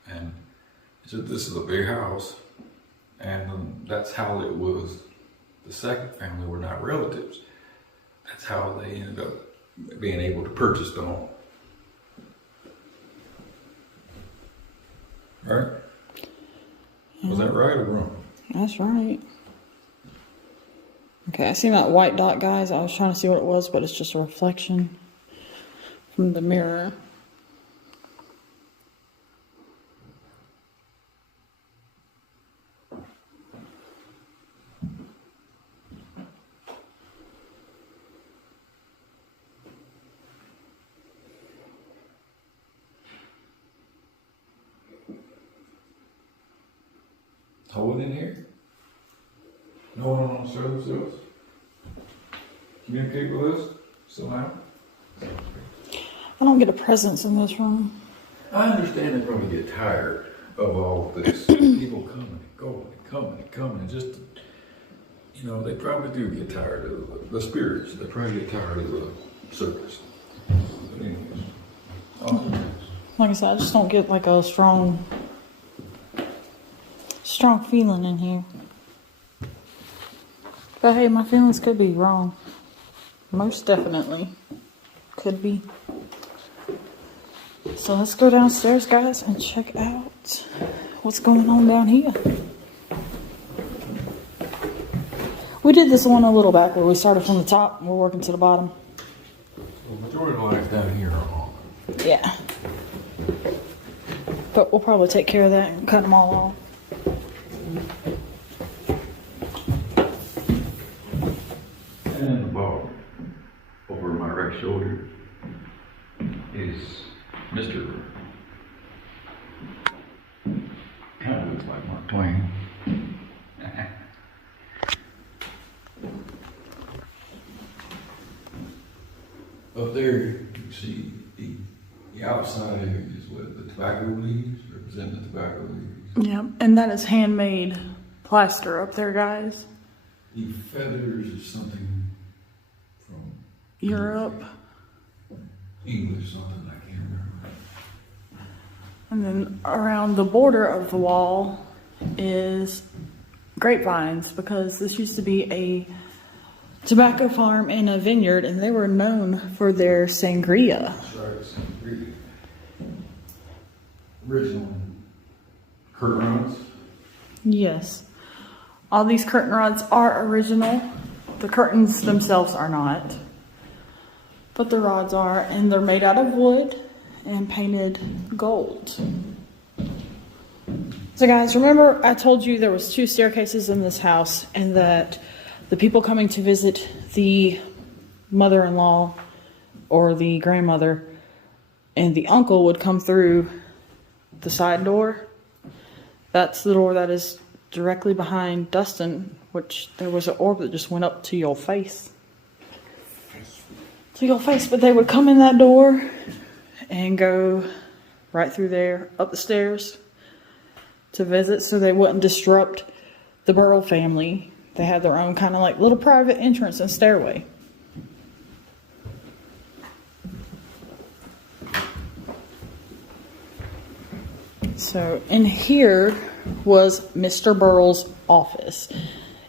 And this is a big house. And that's how it was. The second family were not relatives. That's how they ended up being able to purchase the home. Right? Yeah. Was that right or wrong? That's right. Okay, I seen that white dot, guys. I was trying to see what it was, but it's just a reflection from the mirror. No one in here? No one on show themselves? Communicate with us somehow? I don't get a presence in this room. I understand they're going to get tired of all this. People coming and going and coming and coming and just, you know, they probably do get tired of the spirits. They probably get tired of the circus. But anyways, awesome. Like I said, I just don't get like a strong feeling in here. But hey, my feelings could be wrong. Most definitely. Could be. So let's go downstairs, guys, and check out what's going on down here. We did this one a little back where we started from the top and we're working to the bottom. So the majority of the lights down here are on. Yeah. But we'll probably take care of that and cut them all off. And in the bottom, over my right shoulder, is Mr. Kind of looks like Mark Twain. Up there, you see the outside area is what the tobacco leaves, represent the tobacco leaves. Yeah, and that is handmade plaster up there, guys. The feathers is something from Europe. English, something I can't remember. And then around the border of the wall is grapevines, because this used to be a tobacco farm and a vineyard, and they were known for their sangria. That's right, sangria. Original curtain rods. Yes. All these curtain rods are original. The curtains themselves are not. But the rods are, and they're made out of wood and painted gold. So guys, remember I told you there was 2 staircases in this house, and that the people coming to visit the mother-in-law or the grandmother and the uncle would come through the side door. That's the door that is directly behind Dustin, which there was an orb that just went up to your face. To your face, but they would come in that door and go right through there, up the stairs to visit, so they wouldn't disrupt the Burrell family. They had their own kind of like little private entrance and stairway. So in here was Mr. Burrell's office.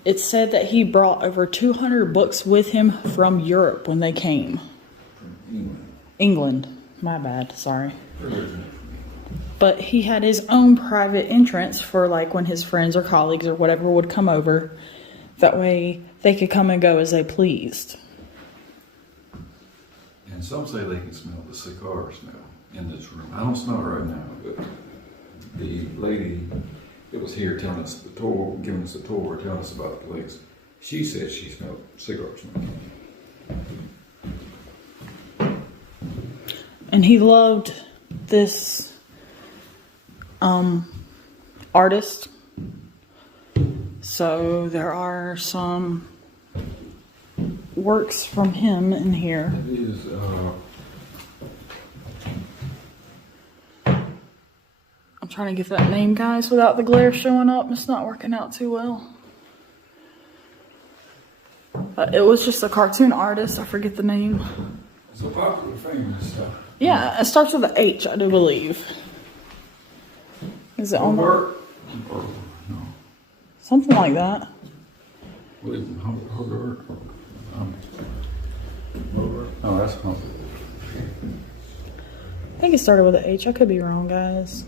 It said that he brought over 200 books with him from Europe when they came. England. My bad, sorry. But he had his own private entrance for like when his friends or colleagues or whatever would come over. That way they could come and go as they pleased. And some say they can smell the cigar smell in this room. I don't smell it right now, but the lady that was here telling us the tour, giving us the tour, telling us about the place, she said she smelled cigar smell. And he loved this artist. So there are some works from him in here. It is, I'm trying to get that name, guys, without the glare showing up. It's not working out too well. It was just a cartoon artist. I forget the name. it's a popular, famous stuff. Yeah, it starts with an H, I do believe. Is it on Or no. something like that? What is it? Hogarth? Oh, that's Hogarth. I think it started with an H. I could be wrong, guys.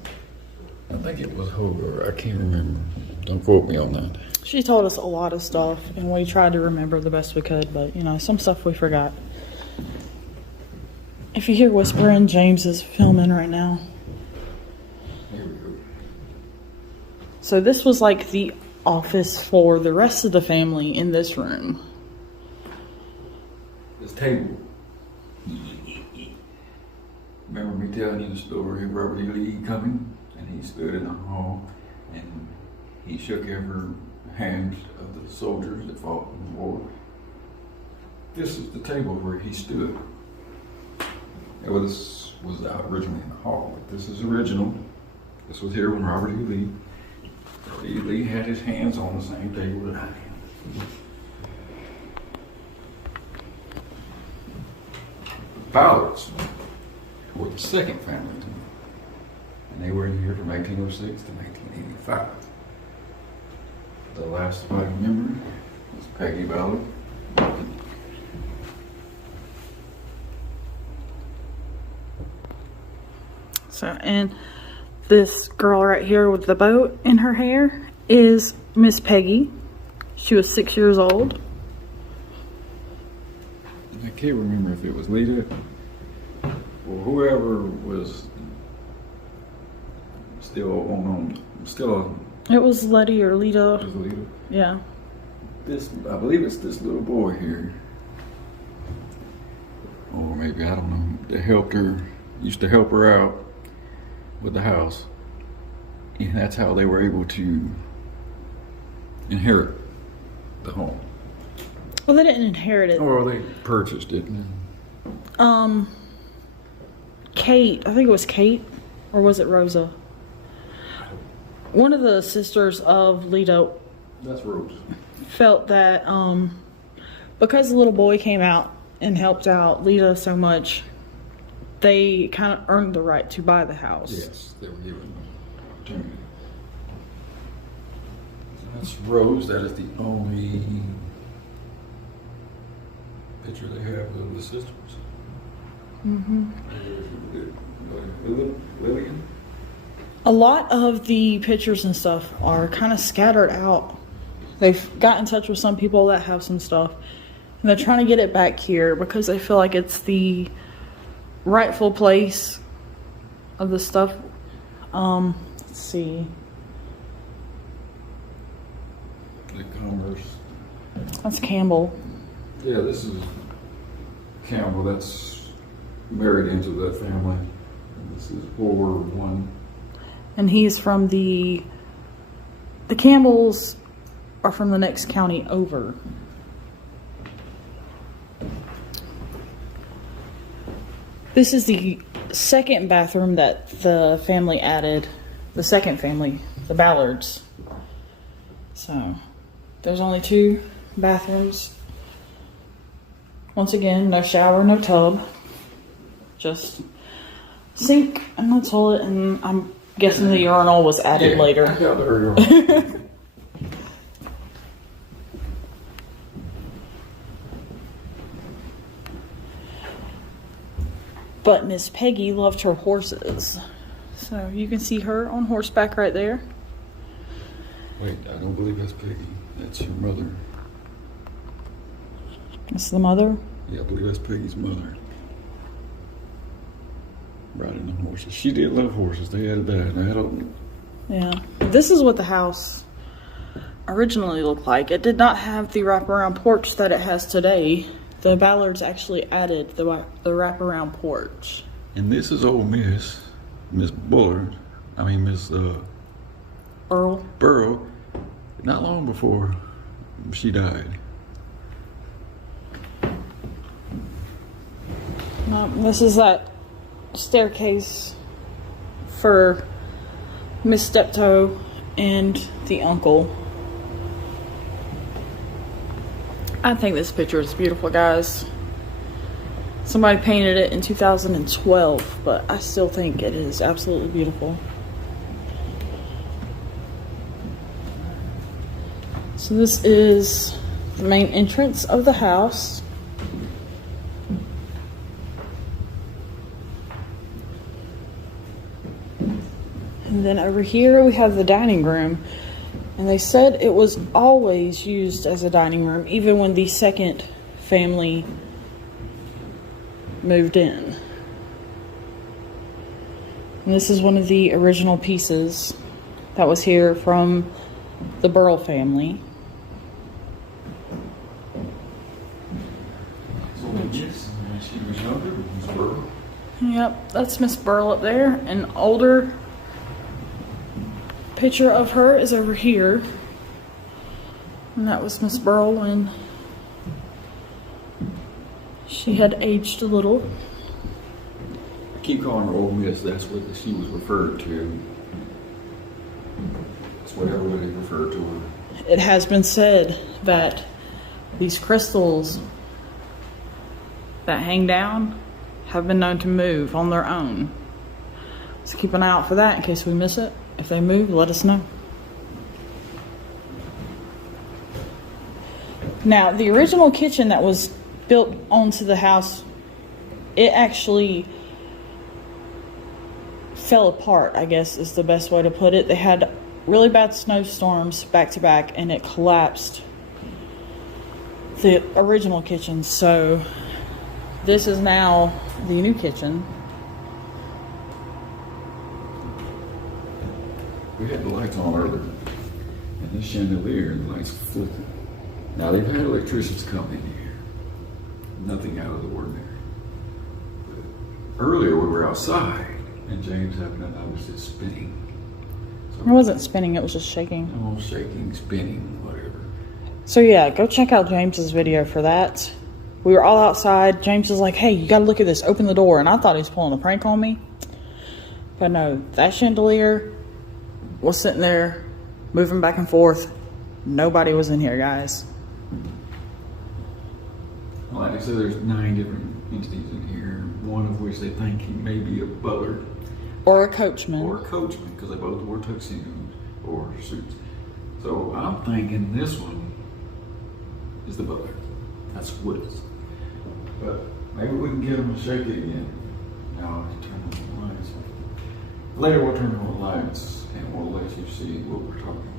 I think it was Hogarth. I can't remember. Don't quote me on that. She told us a lot of stuff, and we tried to remember the best we could, but, you know, some stuff we forgot. If you hear whispering, James is filming right now. Here we go. So this was like the office for the rest of the family in this room. This table. Remember me telling you the story of Robert E. Lee coming? And he stood in the hall and he shook every hand of the soldiers that fought in the war. This is the table where he stood. Well, this was out originally in the hall, but this is original. This was here when Robert E. Lee. Robert E. Lee had his hands on the same table that I am. Ballards were the second family to me, and they were in here from 1806 to 1985. The last I remember was Peggy Ballard. So, and this girl right here with the boat in her hair is Miss Peggy. She was 6 years old. I can't remember if it was Lita or whoever was still It was Letty or Lita. was Lita. Yeah. This, I believe it's this little boy here. Or maybe, I don't know, that helped her, used to help her out with the house. And that's how they were able to inherit the home. Well, they didn't inherit it. Or they purchased it. Kate, I think it was Kate, or was it Rosa? One of the sisters of Lita That's Rose. felt that because the little boy came out and helped out Lita so much, they kind of earned the right to buy the house. Yes, they were given the opportunity. That's Rose. That is the only picture they have of the sisters. Mm-hmm. Lillian? A lot of the pictures and stuff are kind of scattered out. They've got in touch with some people that have some stuff, and they're trying to get it back here because they feel like it's the rightful place of the stuff. Let's see. The Commerce. That's Campbell. Yeah, this is Campbell. That's married into that family. And this is World War I. And he's from the Campbells are from the next county over. This is the second bathroom that the family added. The second family, the Ballards. So, there's only 2 bathrooms. Once again, no shower, no tub. Just sink and the toilet, and I'm guessing the urinal was added later. Yeah, there you go. But Miss Peggy loved her horses. So you can see her on horseback right there. Wait, I don't believe that's Peggy. That's your mother. That's the mother. Yeah, I believe that's Peggy's mother. Riding the horses. She did love horses. They added that. I don't. Yeah. This is what the house originally looked like. It did not have the wraparound porch that it has today. The Ballards actually added the wraparound porch. And this is old Miss Bullard. I mean, Miss Earl. Burrow. Not long before she died. This is that staircase for Miss Steptoe and the uncle. I think this picture is beautiful, guys. Somebody painted it in 2012, but I still think it is absolutely beautiful. So this is the main entrance of the house. And then over here we have the dining room. And they said it was always used as a dining room, even when the second family moved in. And this is one of the original pieces that was here from the Burrell family. When she was younger, Miss Burrow. Yep, that's Miss Burrell up there. An older picture of her is over here. And that was Miss Burrell when she had aged a little. I keep calling her Old Miss. That's what she was referred to. That's what everybody referred to her. It has been said that these crystals that hang down have been known to move on their own. So keep an eye out for that in case we miss it. If they move, let us know. Now, the original kitchen that was built onto the house, it actually fell apart, I guess is the best way to put it. They had really bad snowstorms back to back, and it collapsed the original kitchen. So this is now the new kitchen. We had the lights on earlier, and this chandelier, the lights flicking. Now they've had electricians come in here. Nothing out of the ordinary. But earlier we were outside, and James happened to notice it spinning. So It wasn't spinning, it was just shaking. shaking, spinning, whatever. So yeah, go check out James's video for that. We were all outside. James was like, hey, you got to look at this. Open the door. And I thought he was pulling a prank on me. But no, that chandelier was sitting there moving back and forth. Nobody was in here, guys. Like I said, there's 9 different entities in here, one of which they think he may be a butler Or a coachman. or a coachman, because they both wore tuxedos or suits. So I'm thinking this one is the butler. That's what it is. But maybe we can get him to shake it again. Now I turn on the lights. Later we'll turn on the lights and we'll let you see what we're talking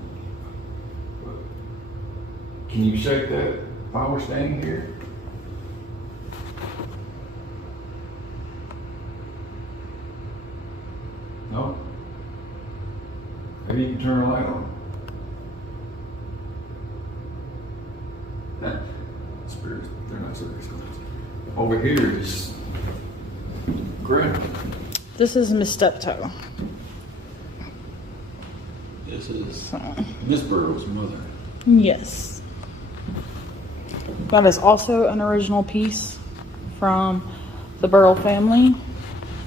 about. But can you shake that while we're standing here? No? Maybe you can turn a light on. Spirits, they're not serious. Over here is Greta. This is Miss Steptoe. This is Miss Burrow's mother. Yes. That is also an original piece from the Burrow family,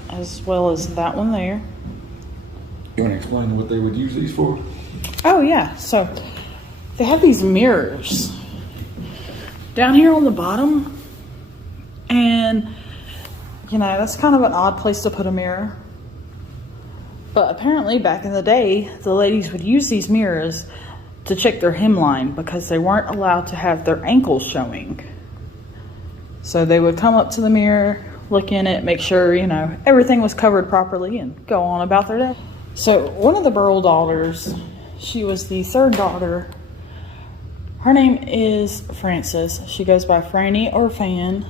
as well as that one there. You want to explain what they would use these for? Oh yeah, so they have these mirrors down here on the bottom, and you know, that's kind of an odd place to put a mirror. But apparently back in the day, the ladies would use these mirrors to check their hemline because they weren't allowed to have their ankles showing. So they would come up to the mirror, look in it, make sure, you know, everything was covered properly and go on about their day. So one of the Burrell daughters, she was the 3rd daughter. Her name is Frances. She goes by Franny or Fan.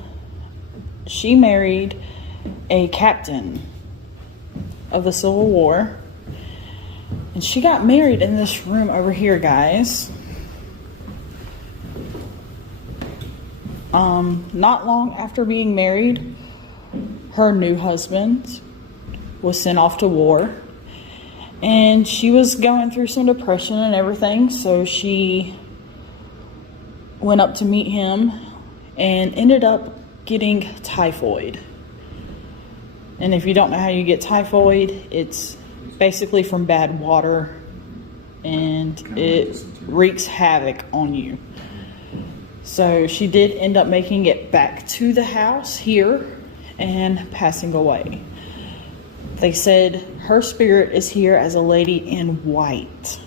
She married a captain of the Civil War. And she got married in this room over here, guys. Not long after being married, her new husband was sent off to war. And she was going through some depression and everything, so she went up to meet him and ended up getting typhoid. And if you don't know how you get typhoid, it's basically from bad water, and it wreaks havoc on you. So she did end up making it back to the house here and passing away. They said her spirit is here as a lady in white.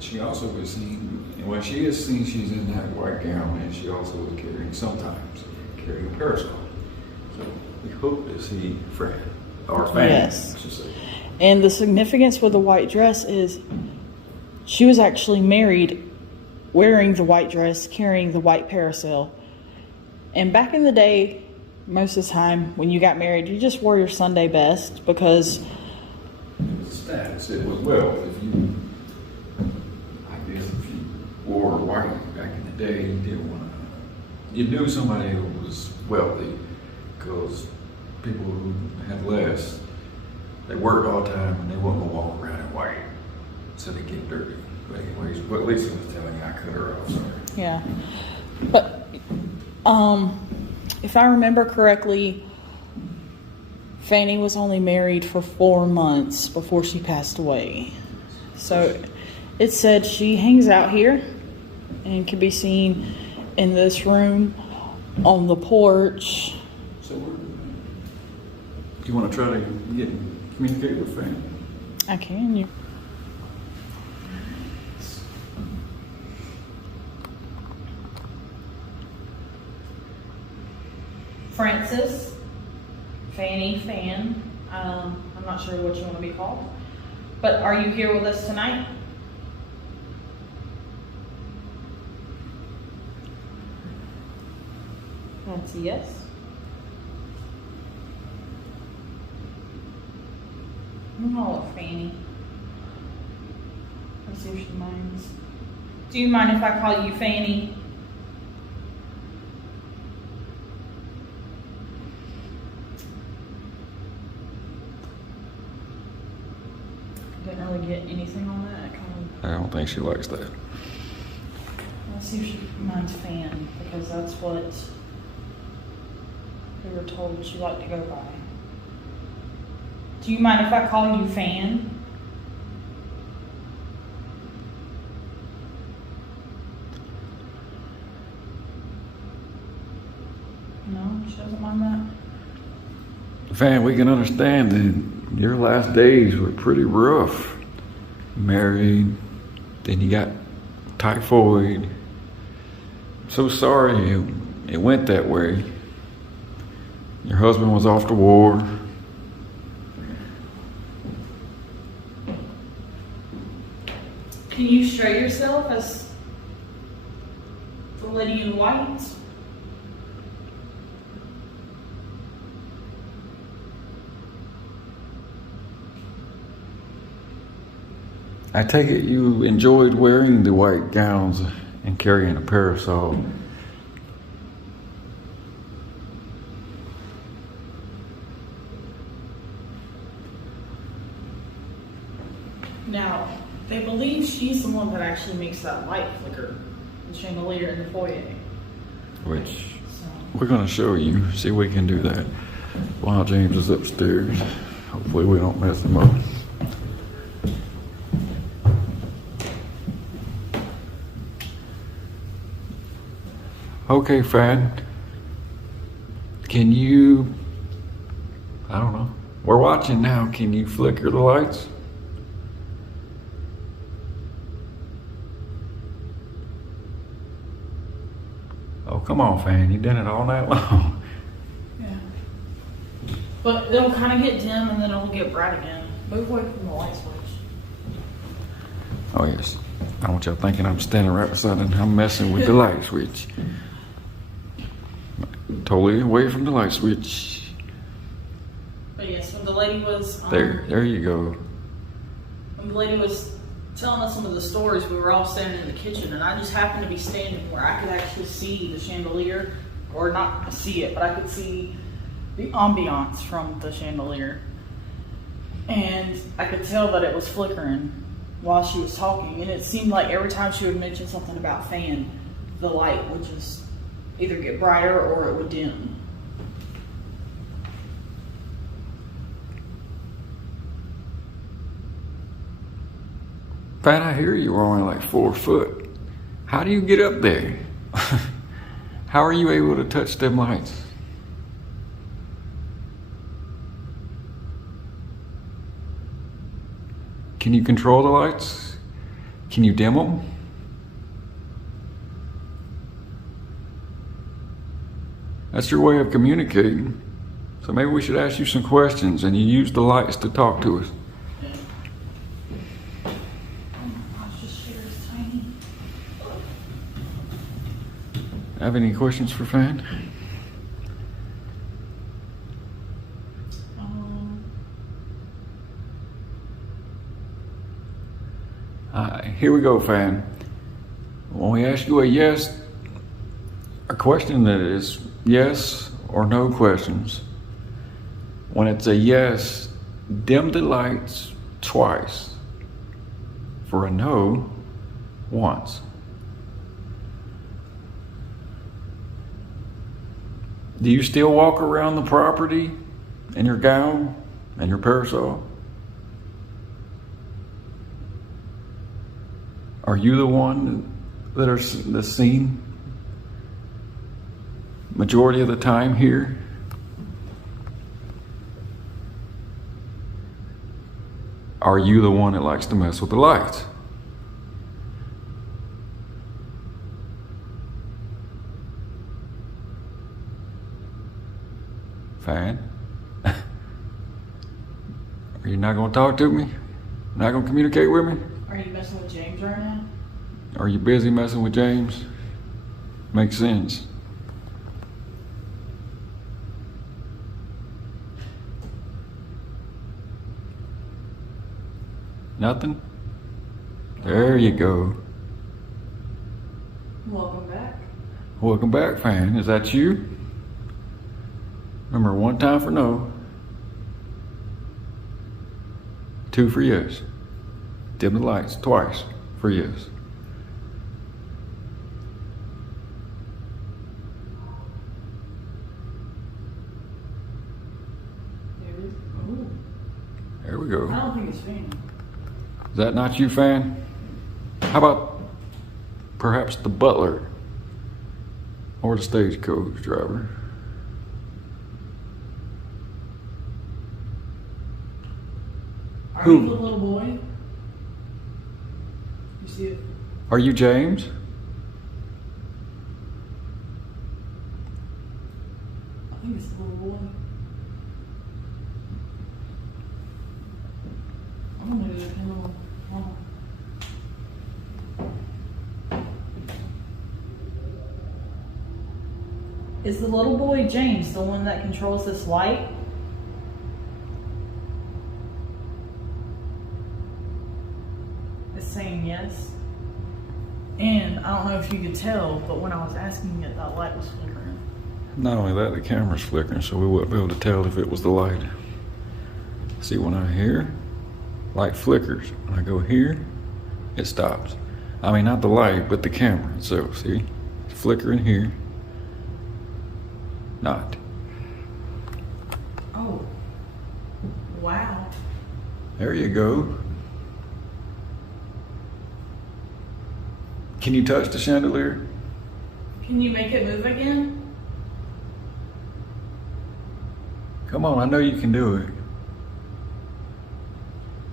She also was seen, and when she is seen, she's in that white gown, and she also is sometimes carrying a parasol. So we hope to see Fred, or Fanny, Yes. I should say. And the significance with the white dress is she was actually married wearing the white dress, carrying the white parasol. And back in the day, most of the time when you got married, you just wore your Sunday best because It was status. It was, well, if you, I guess if you wore white back in the day, you didn't want to, you knew somebody who was wealthy, because people who had less, they worked all the time and they wouldn't go walk around in white, so they get dirty. But anyways, what Lisa was telling me, I cut her off, sorry. yeah. But if I remember correctly, Fanny was only married for 4 months before she passed away. So it said she hangs out here and can be seen in this room, on the porch. So do you want to try to communicate with Fanny? I can. You. Frances, Fanny, Fan. I'm not sure what you want to be called. But are you here with us tonight? That's a yes. I'm gonna call it Fanny. Let's see if she minds. Do you mind if I call you Fanny? Didn't really get anything on that. I don't think she likes that. Let's see if she minds Fan, because that's what we were told she liked to go by. Do you mind if I call you Fan? No, she doesn't mind that. Fan, we can understand that your last days were pretty rough. Married, then you got typhoid. So sorry it went that way. Your husband was off to war. Can you show yourself as the lady in white? I take it you enjoyed wearing the white gowns and carrying a parasol. Now, they believe she's the one that actually makes that light flicker, the chandelier in the foyer. Which So, we're going to show you. See if we can do that while James is upstairs. Hopefully we don't mess him up. Okay, Fan. Can you... I don't know. We're watching now. Can you flicker the lights? Oh, come on, Fan. You've done it all night long. yeah. But it'll kind of get dim and then it'll get bright again. Move away from the light switch. Oh, yes. I don't want y'all thinking I'm standing right beside it and I'm messing with the light switch. Totally away from the light switch. But yes, when the lady was... There you go. When the lady was telling us some of the stories, we were all standing in the kitchen, and I just happened to be standing where I could actually see the chandelier, or not see it, but I could see the ambiance from the chandelier. And I could tell that it was flickering while she was talking, and it seemed like every time she would mention something about Fan, the light would just either get brighter or it would dim. Fan, I hear you were only like 4 foot. How do you get up there? How are you able to touch them lights? Can you control the lights? Can you dim them? That's your way of communicating. So maybe we should ask you some questions and you use the lights to talk to us. Oh my gosh, this chair is tiny. Have any questions for Fan? Here we go, Fan. When we ask you a question that is yes or no questions, when it's a yes, dim the lights twice. For a no, once. Do you still walk around the property in your gown and your parasol? Are you the one that's seen majority of the time here? Are you the one that likes to mess with the lights? Fan? Are you not going to talk to me? Not going to communicate with me? Are you messing with James right now? Are you busy messing with James? Makes sense. Nothing? There you go. Welcome back. Welcome back, Fan. Is that you? Remember, 1 time for no. 2 for yes. Dim the lights twice for yes. There we go. I don't think it's Fan. Is that not you, Fan? How about perhaps the butler or the stagecoach driver? Are Who? you the little boy? You see it? Are you James? I think it's the little boy. I'm gonna do it. Hold on. Is the little boy James the one that controls this light? It's saying yes. And I don't know if you could tell, but when I was asking it, that light was flickering. Not only that, the camera's flickering, so we wouldn't be able to tell if it was the light. See, when I hear, light flickers. When I go here, it stops. I mean, not the light, but the camera itself. See, it's flickering here. Not. Oh. Wow. There you go. Can you touch the chandelier? Can you make it move again? Come on, I know you can do it.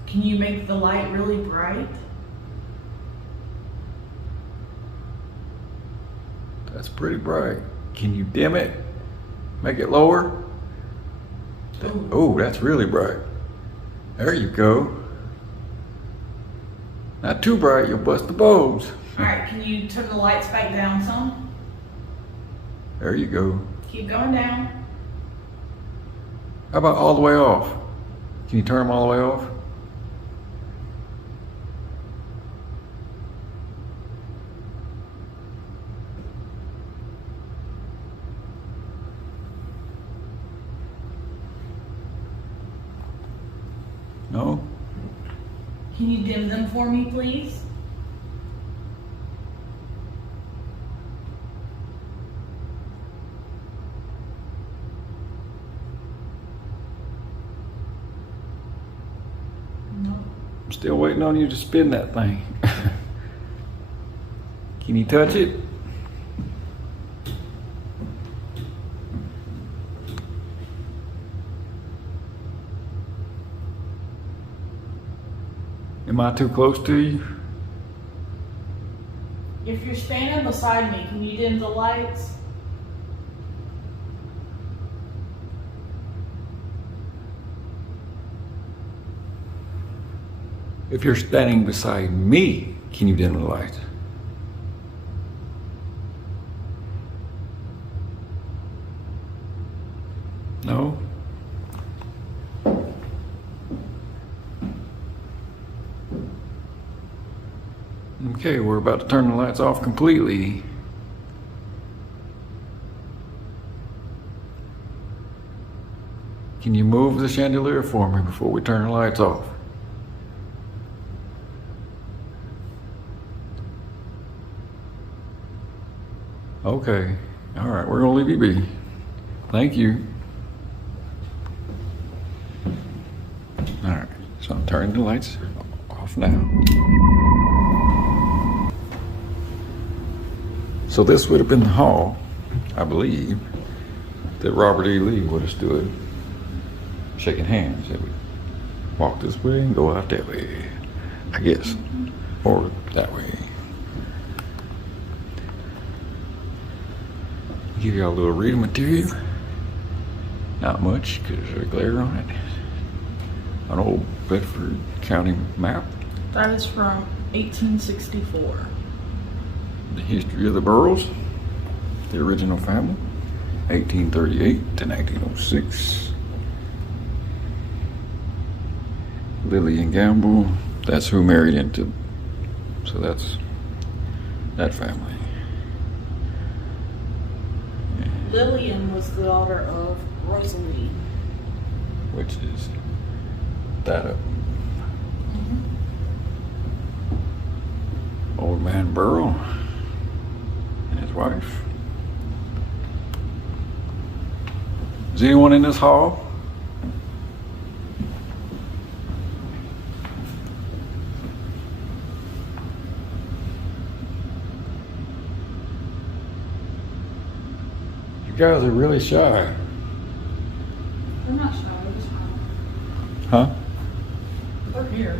Can you make the light really bright? That's pretty bright. Can you dim it? Make it lower? Oh, that's really bright. There you go. Not too bright, you'll bust the bulbs. Alright, can you turn the lights back down some? There you go. Keep going down. How about all the way off? Can you turn them all the way off? No? Can you dim them for me, please? No. I'm still waiting on you to spin that thing. Can you touch it? Am I too close to you? If you're standing beside me, can you dim the lights? If you're standing beside me, can you dim the lights? No? Okay, we're about to turn the lights off completely. Can you move the chandelier for me before we turn the lights off? Okay, all right, we're gonna leave you be. Thank you. All right, so I'm turning the lights off now. So this would have been the hall, I believe, that Robert E. Lee would have stood shaking hands. That we walk this way and go out that way, I guess, or that way. Give y'all a little reading material. Not much, because there's a glare on it. An old Bedford County map. That is from 1864. The history of the Burrows, the original family, 1838 to 1906. Lillian Gamble, that's who married into, so that's that family. Lillian was the daughter of Rosalie. Which is that up. Old man Burrow and his wife. Is anyone in this hall? You guys are really shy. They're not shy, they're just fine. Huh? They're here.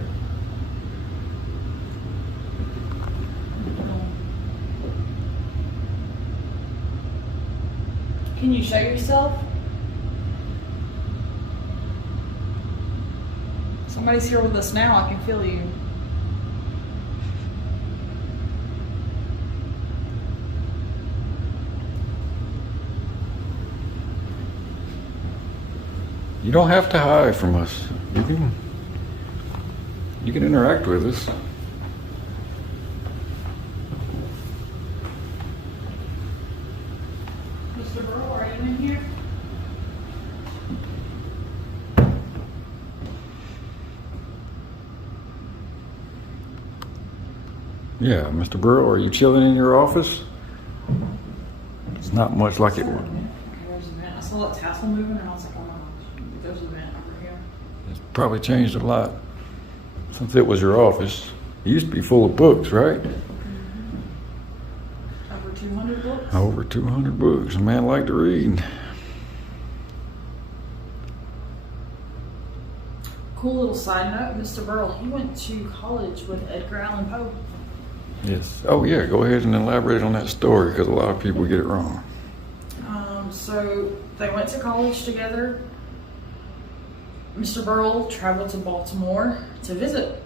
Can you show yourself? Somebody's here with us now, I can feel you. You don't have to hide from us. You can interact with us. Mr. Burrow, are you in here? Yeah, Mr. Burrow, are you chilling in your office? It's not much like it was. Okay, there's a vent. I saw that tassel moving and I was like, oh my gosh, there's a vent over here. It's probably changed a lot since it was your office. It used to be full of books, right? Over 200 books? Over 200 books. A man liked to read. Cool little side note, Mr. Burrell, he went to college with Edgar Allan Poe. Yes. Oh, yeah. Go ahead and elaborate on that story because a lot of people get it wrong. So they went to college together. Mr. Burrell traveled to Baltimore to visit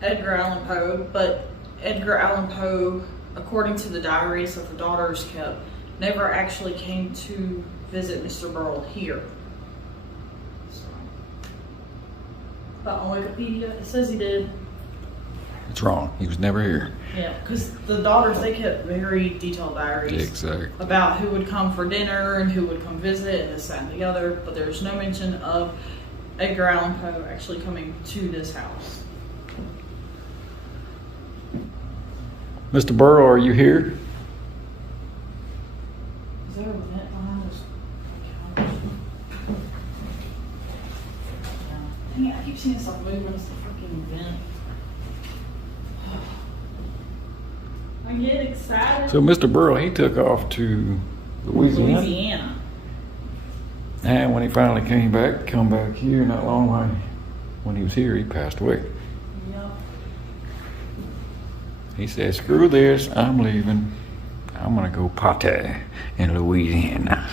Edgar Allan Poe, but Edgar Allan Poe, according to the diaries that the daughters kept, never actually came to visit Mr. Burrell here. So, but on Wikipedia, it says he did. It's wrong. He was never here. Yeah, because the daughters, they kept very detailed diaries. Exactly. About who would come for dinner and who would come visit and this, that, and the other. But there's no mention of Edgar Allan Poe actually coming to this house. Mr. Burrow, are you here? Is there a vent behind this couch? Yeah. Dang it, I keep seeing stuff moving. It's the freaking vent. I get excited. So Mr. Burrow, he took off to Louisiana. And when he finally came back here not long when he was here, he passed away. Yep. He said, screw this, I'm leaving. I'm gonna go party in Louisiana.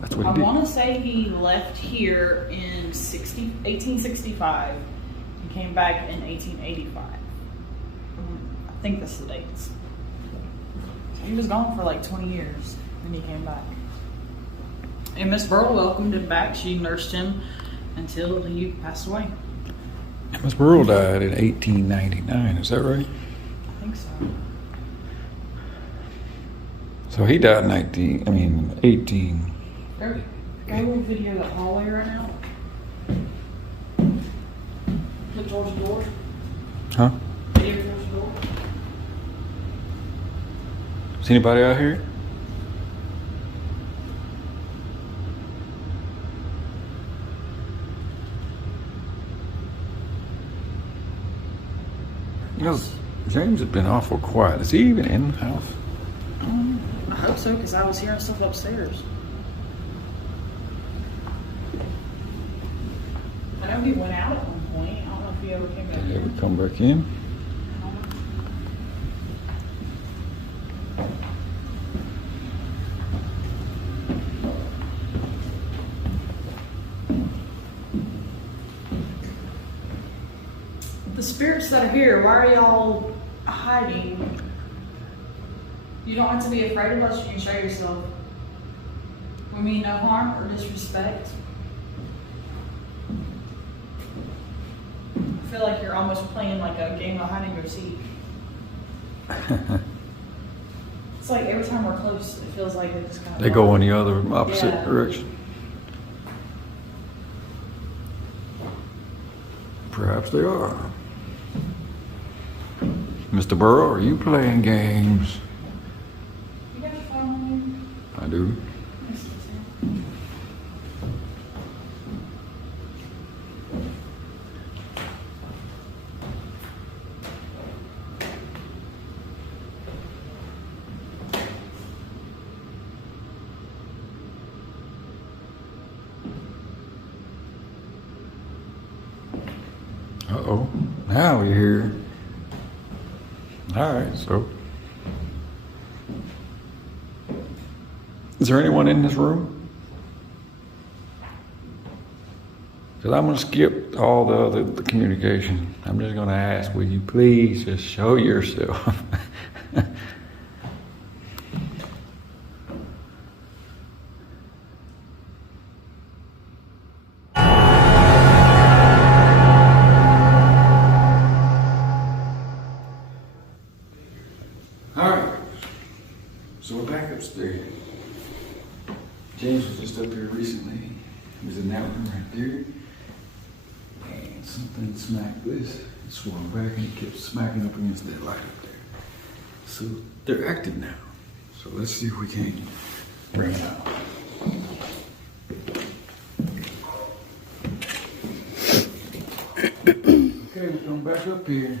That's what I he did. want to say he left here in 1865 and came back in 1885. I think that's the dates. So he was gone for like 20 years and he came back. And Miss Burrell welcomed him back. She nursed him until he passed away. Miss Burrell died in 1899, is that right? I think so. So he died in 18. Go video that hallway right now. Look towards the door. Huh? Video towards the door. Is anybody out here? You know, James has been awful quiet. Is he even in the house? I hope so, because I was hearing stuff upstairs. I know he went out at one point. I don't know if he ever came back Did he in. ever come back in? The spirits that are here, why are y'all hiding? You don't have to be afraid of us. You can show yourself. We mean no harm or disrespect. I feel like you're almost playing like a game of hide and go seek. It's like every time we're close, it feels like it just kind of. They go in the other opposite Yeah. direction. Perhaps they are. Mr. Burrow, are you playing games? You got your phone on you? I do. Yes, sir. Now we're here. All right, so. Is there anyone in this room? Because I'm going to skip all the communication. I'm just going to ask, will you please just show yourself? All right, so we're back upstairs. James was just up here recently. He was in that room right there. And something smacked this. It swung back and it kept smacking up against that light up there. So they're active now. So let's see if we can bring it out. Okay, we're going back up here.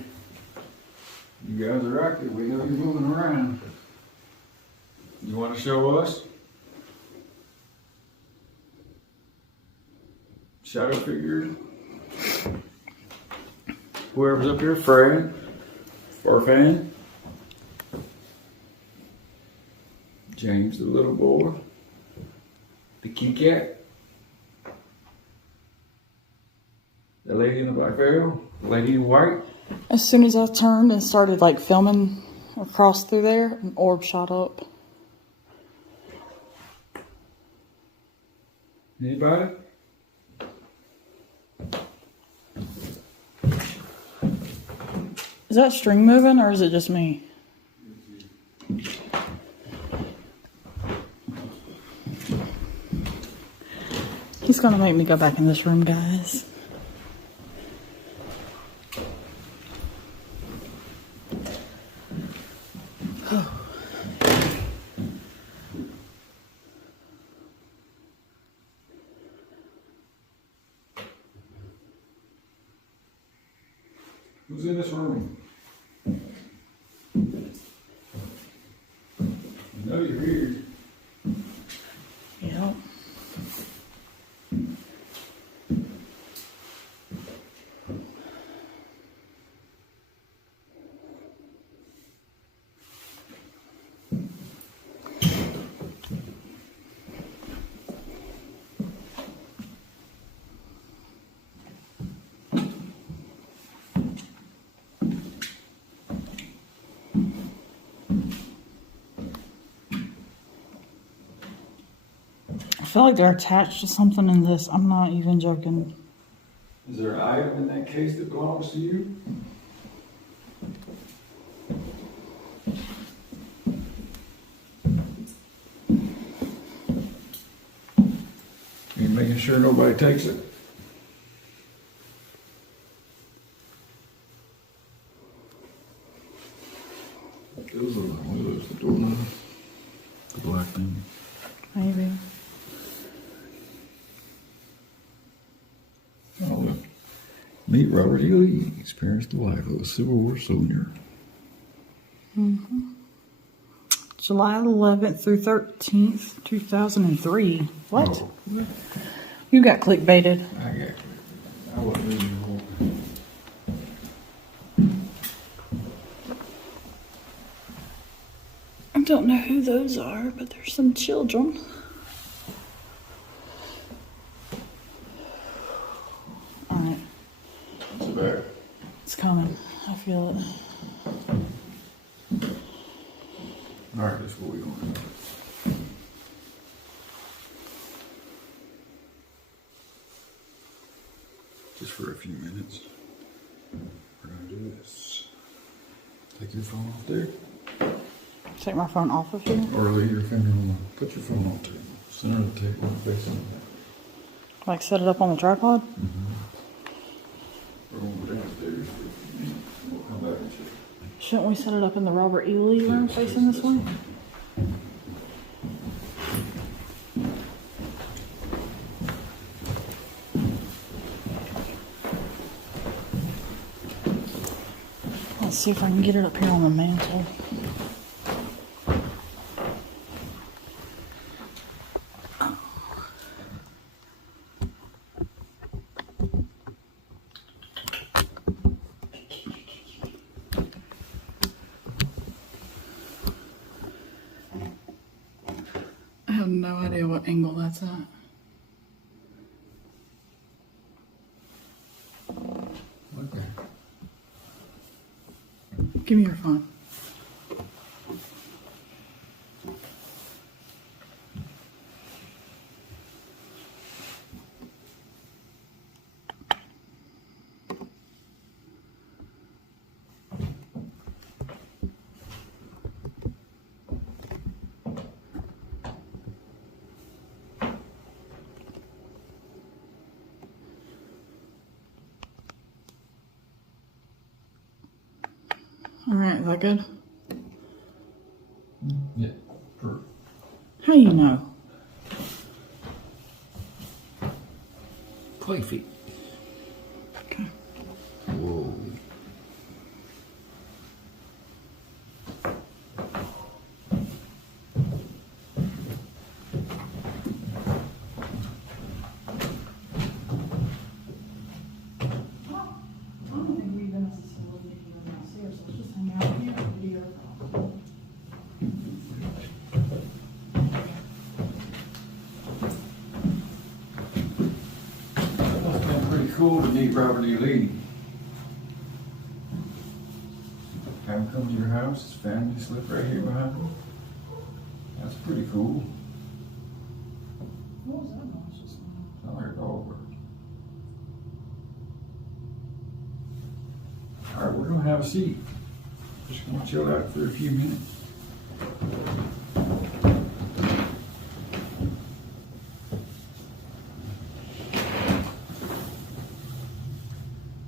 You guys are active. We know you're moving around. You want to show us? Shadow figures. Whoever's up here, Fred, Farfan, James, the little boy, the kitty cat, the lady in the black veil, the lady in white. As soon as I turned and started like filming across through there, an orb shot up. Anybody? Is that string moving or is it just me? He's gonna make me go back in this room, guys. Who's in this room? I know you're here. Yep. I feel like they're attached to something in this. I'm not even joking. Is there an item in that case that belongs to you? You making sure nobody takes it? Those are the doorknob. The black thing. Maybe. Oh, look. Meet Robert E. Lee, experienced the life of a Civil War soldier. July 11th through 13th, 2003. What? Oh, You got clickbaited. I wasn't reading the whole thing. I don't know who those are, but there's some children. Alright, It's back. it's coming. I feel it. All right, that's what we're going to do. Just for a few minutes. We're going to do this. Take your phone off there. Take my phone off of here. Or leave your finger on the, put your phone on the table. Center of the table, facing that. Like set it up on the tripod? We're going to go downstairs for a few minutes. We'll come back and check. Shouldn't we set it up in the Robert E. Lee room facing this way? Let's see if I can get it up here on the mantle. no idea what angle that's at. Okay. Give me your phone. All right, is that good? Yeah. For How you know? clay feet. Okay. Whoa. I don't think we necessarily need to go downstairs. Let's just hang out here and video. Must have been pretty cool to meet Robert E. Lee. Have him come to your house, his family slept right here behind him. That's pretty cool. What was that noise just now? Sound like a dog bark. All right, we're gonna have a seat. Just gonna chill out for a few minutes.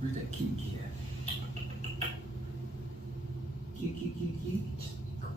Where's that key at? Key. Just be quiet.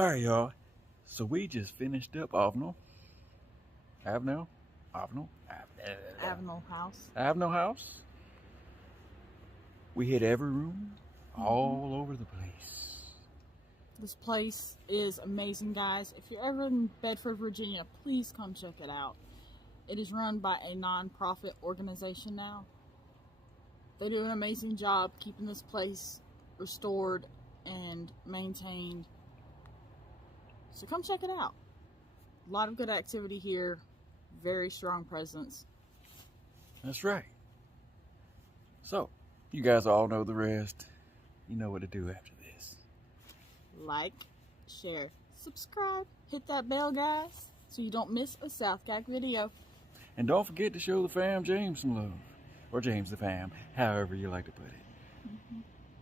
All right, y'all. So we just finished up Avenel House. We hit every room, all over the place. This place is amazing, guys. If you're ever in Bedford, Virginia, please come check it out. It is run by a non-profit organization now. They do an amazing job keeping this place restored and maintained. So come check it out. A lot of good activity here. Very strong presence. That's right. So, you guys all know the rest. You know what to do after this. Like, share, subscribe, hit that bell, guys, so you don't miss a South Gag video. And don't forget to show the fam James some love. Or James the fam, however you like to put it.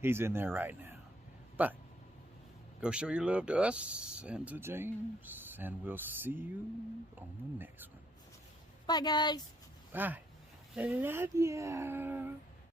He's in there right now. But, go show your love to us and to James. And we'll see you on the next one. Bye, guys. Bye. Love ya.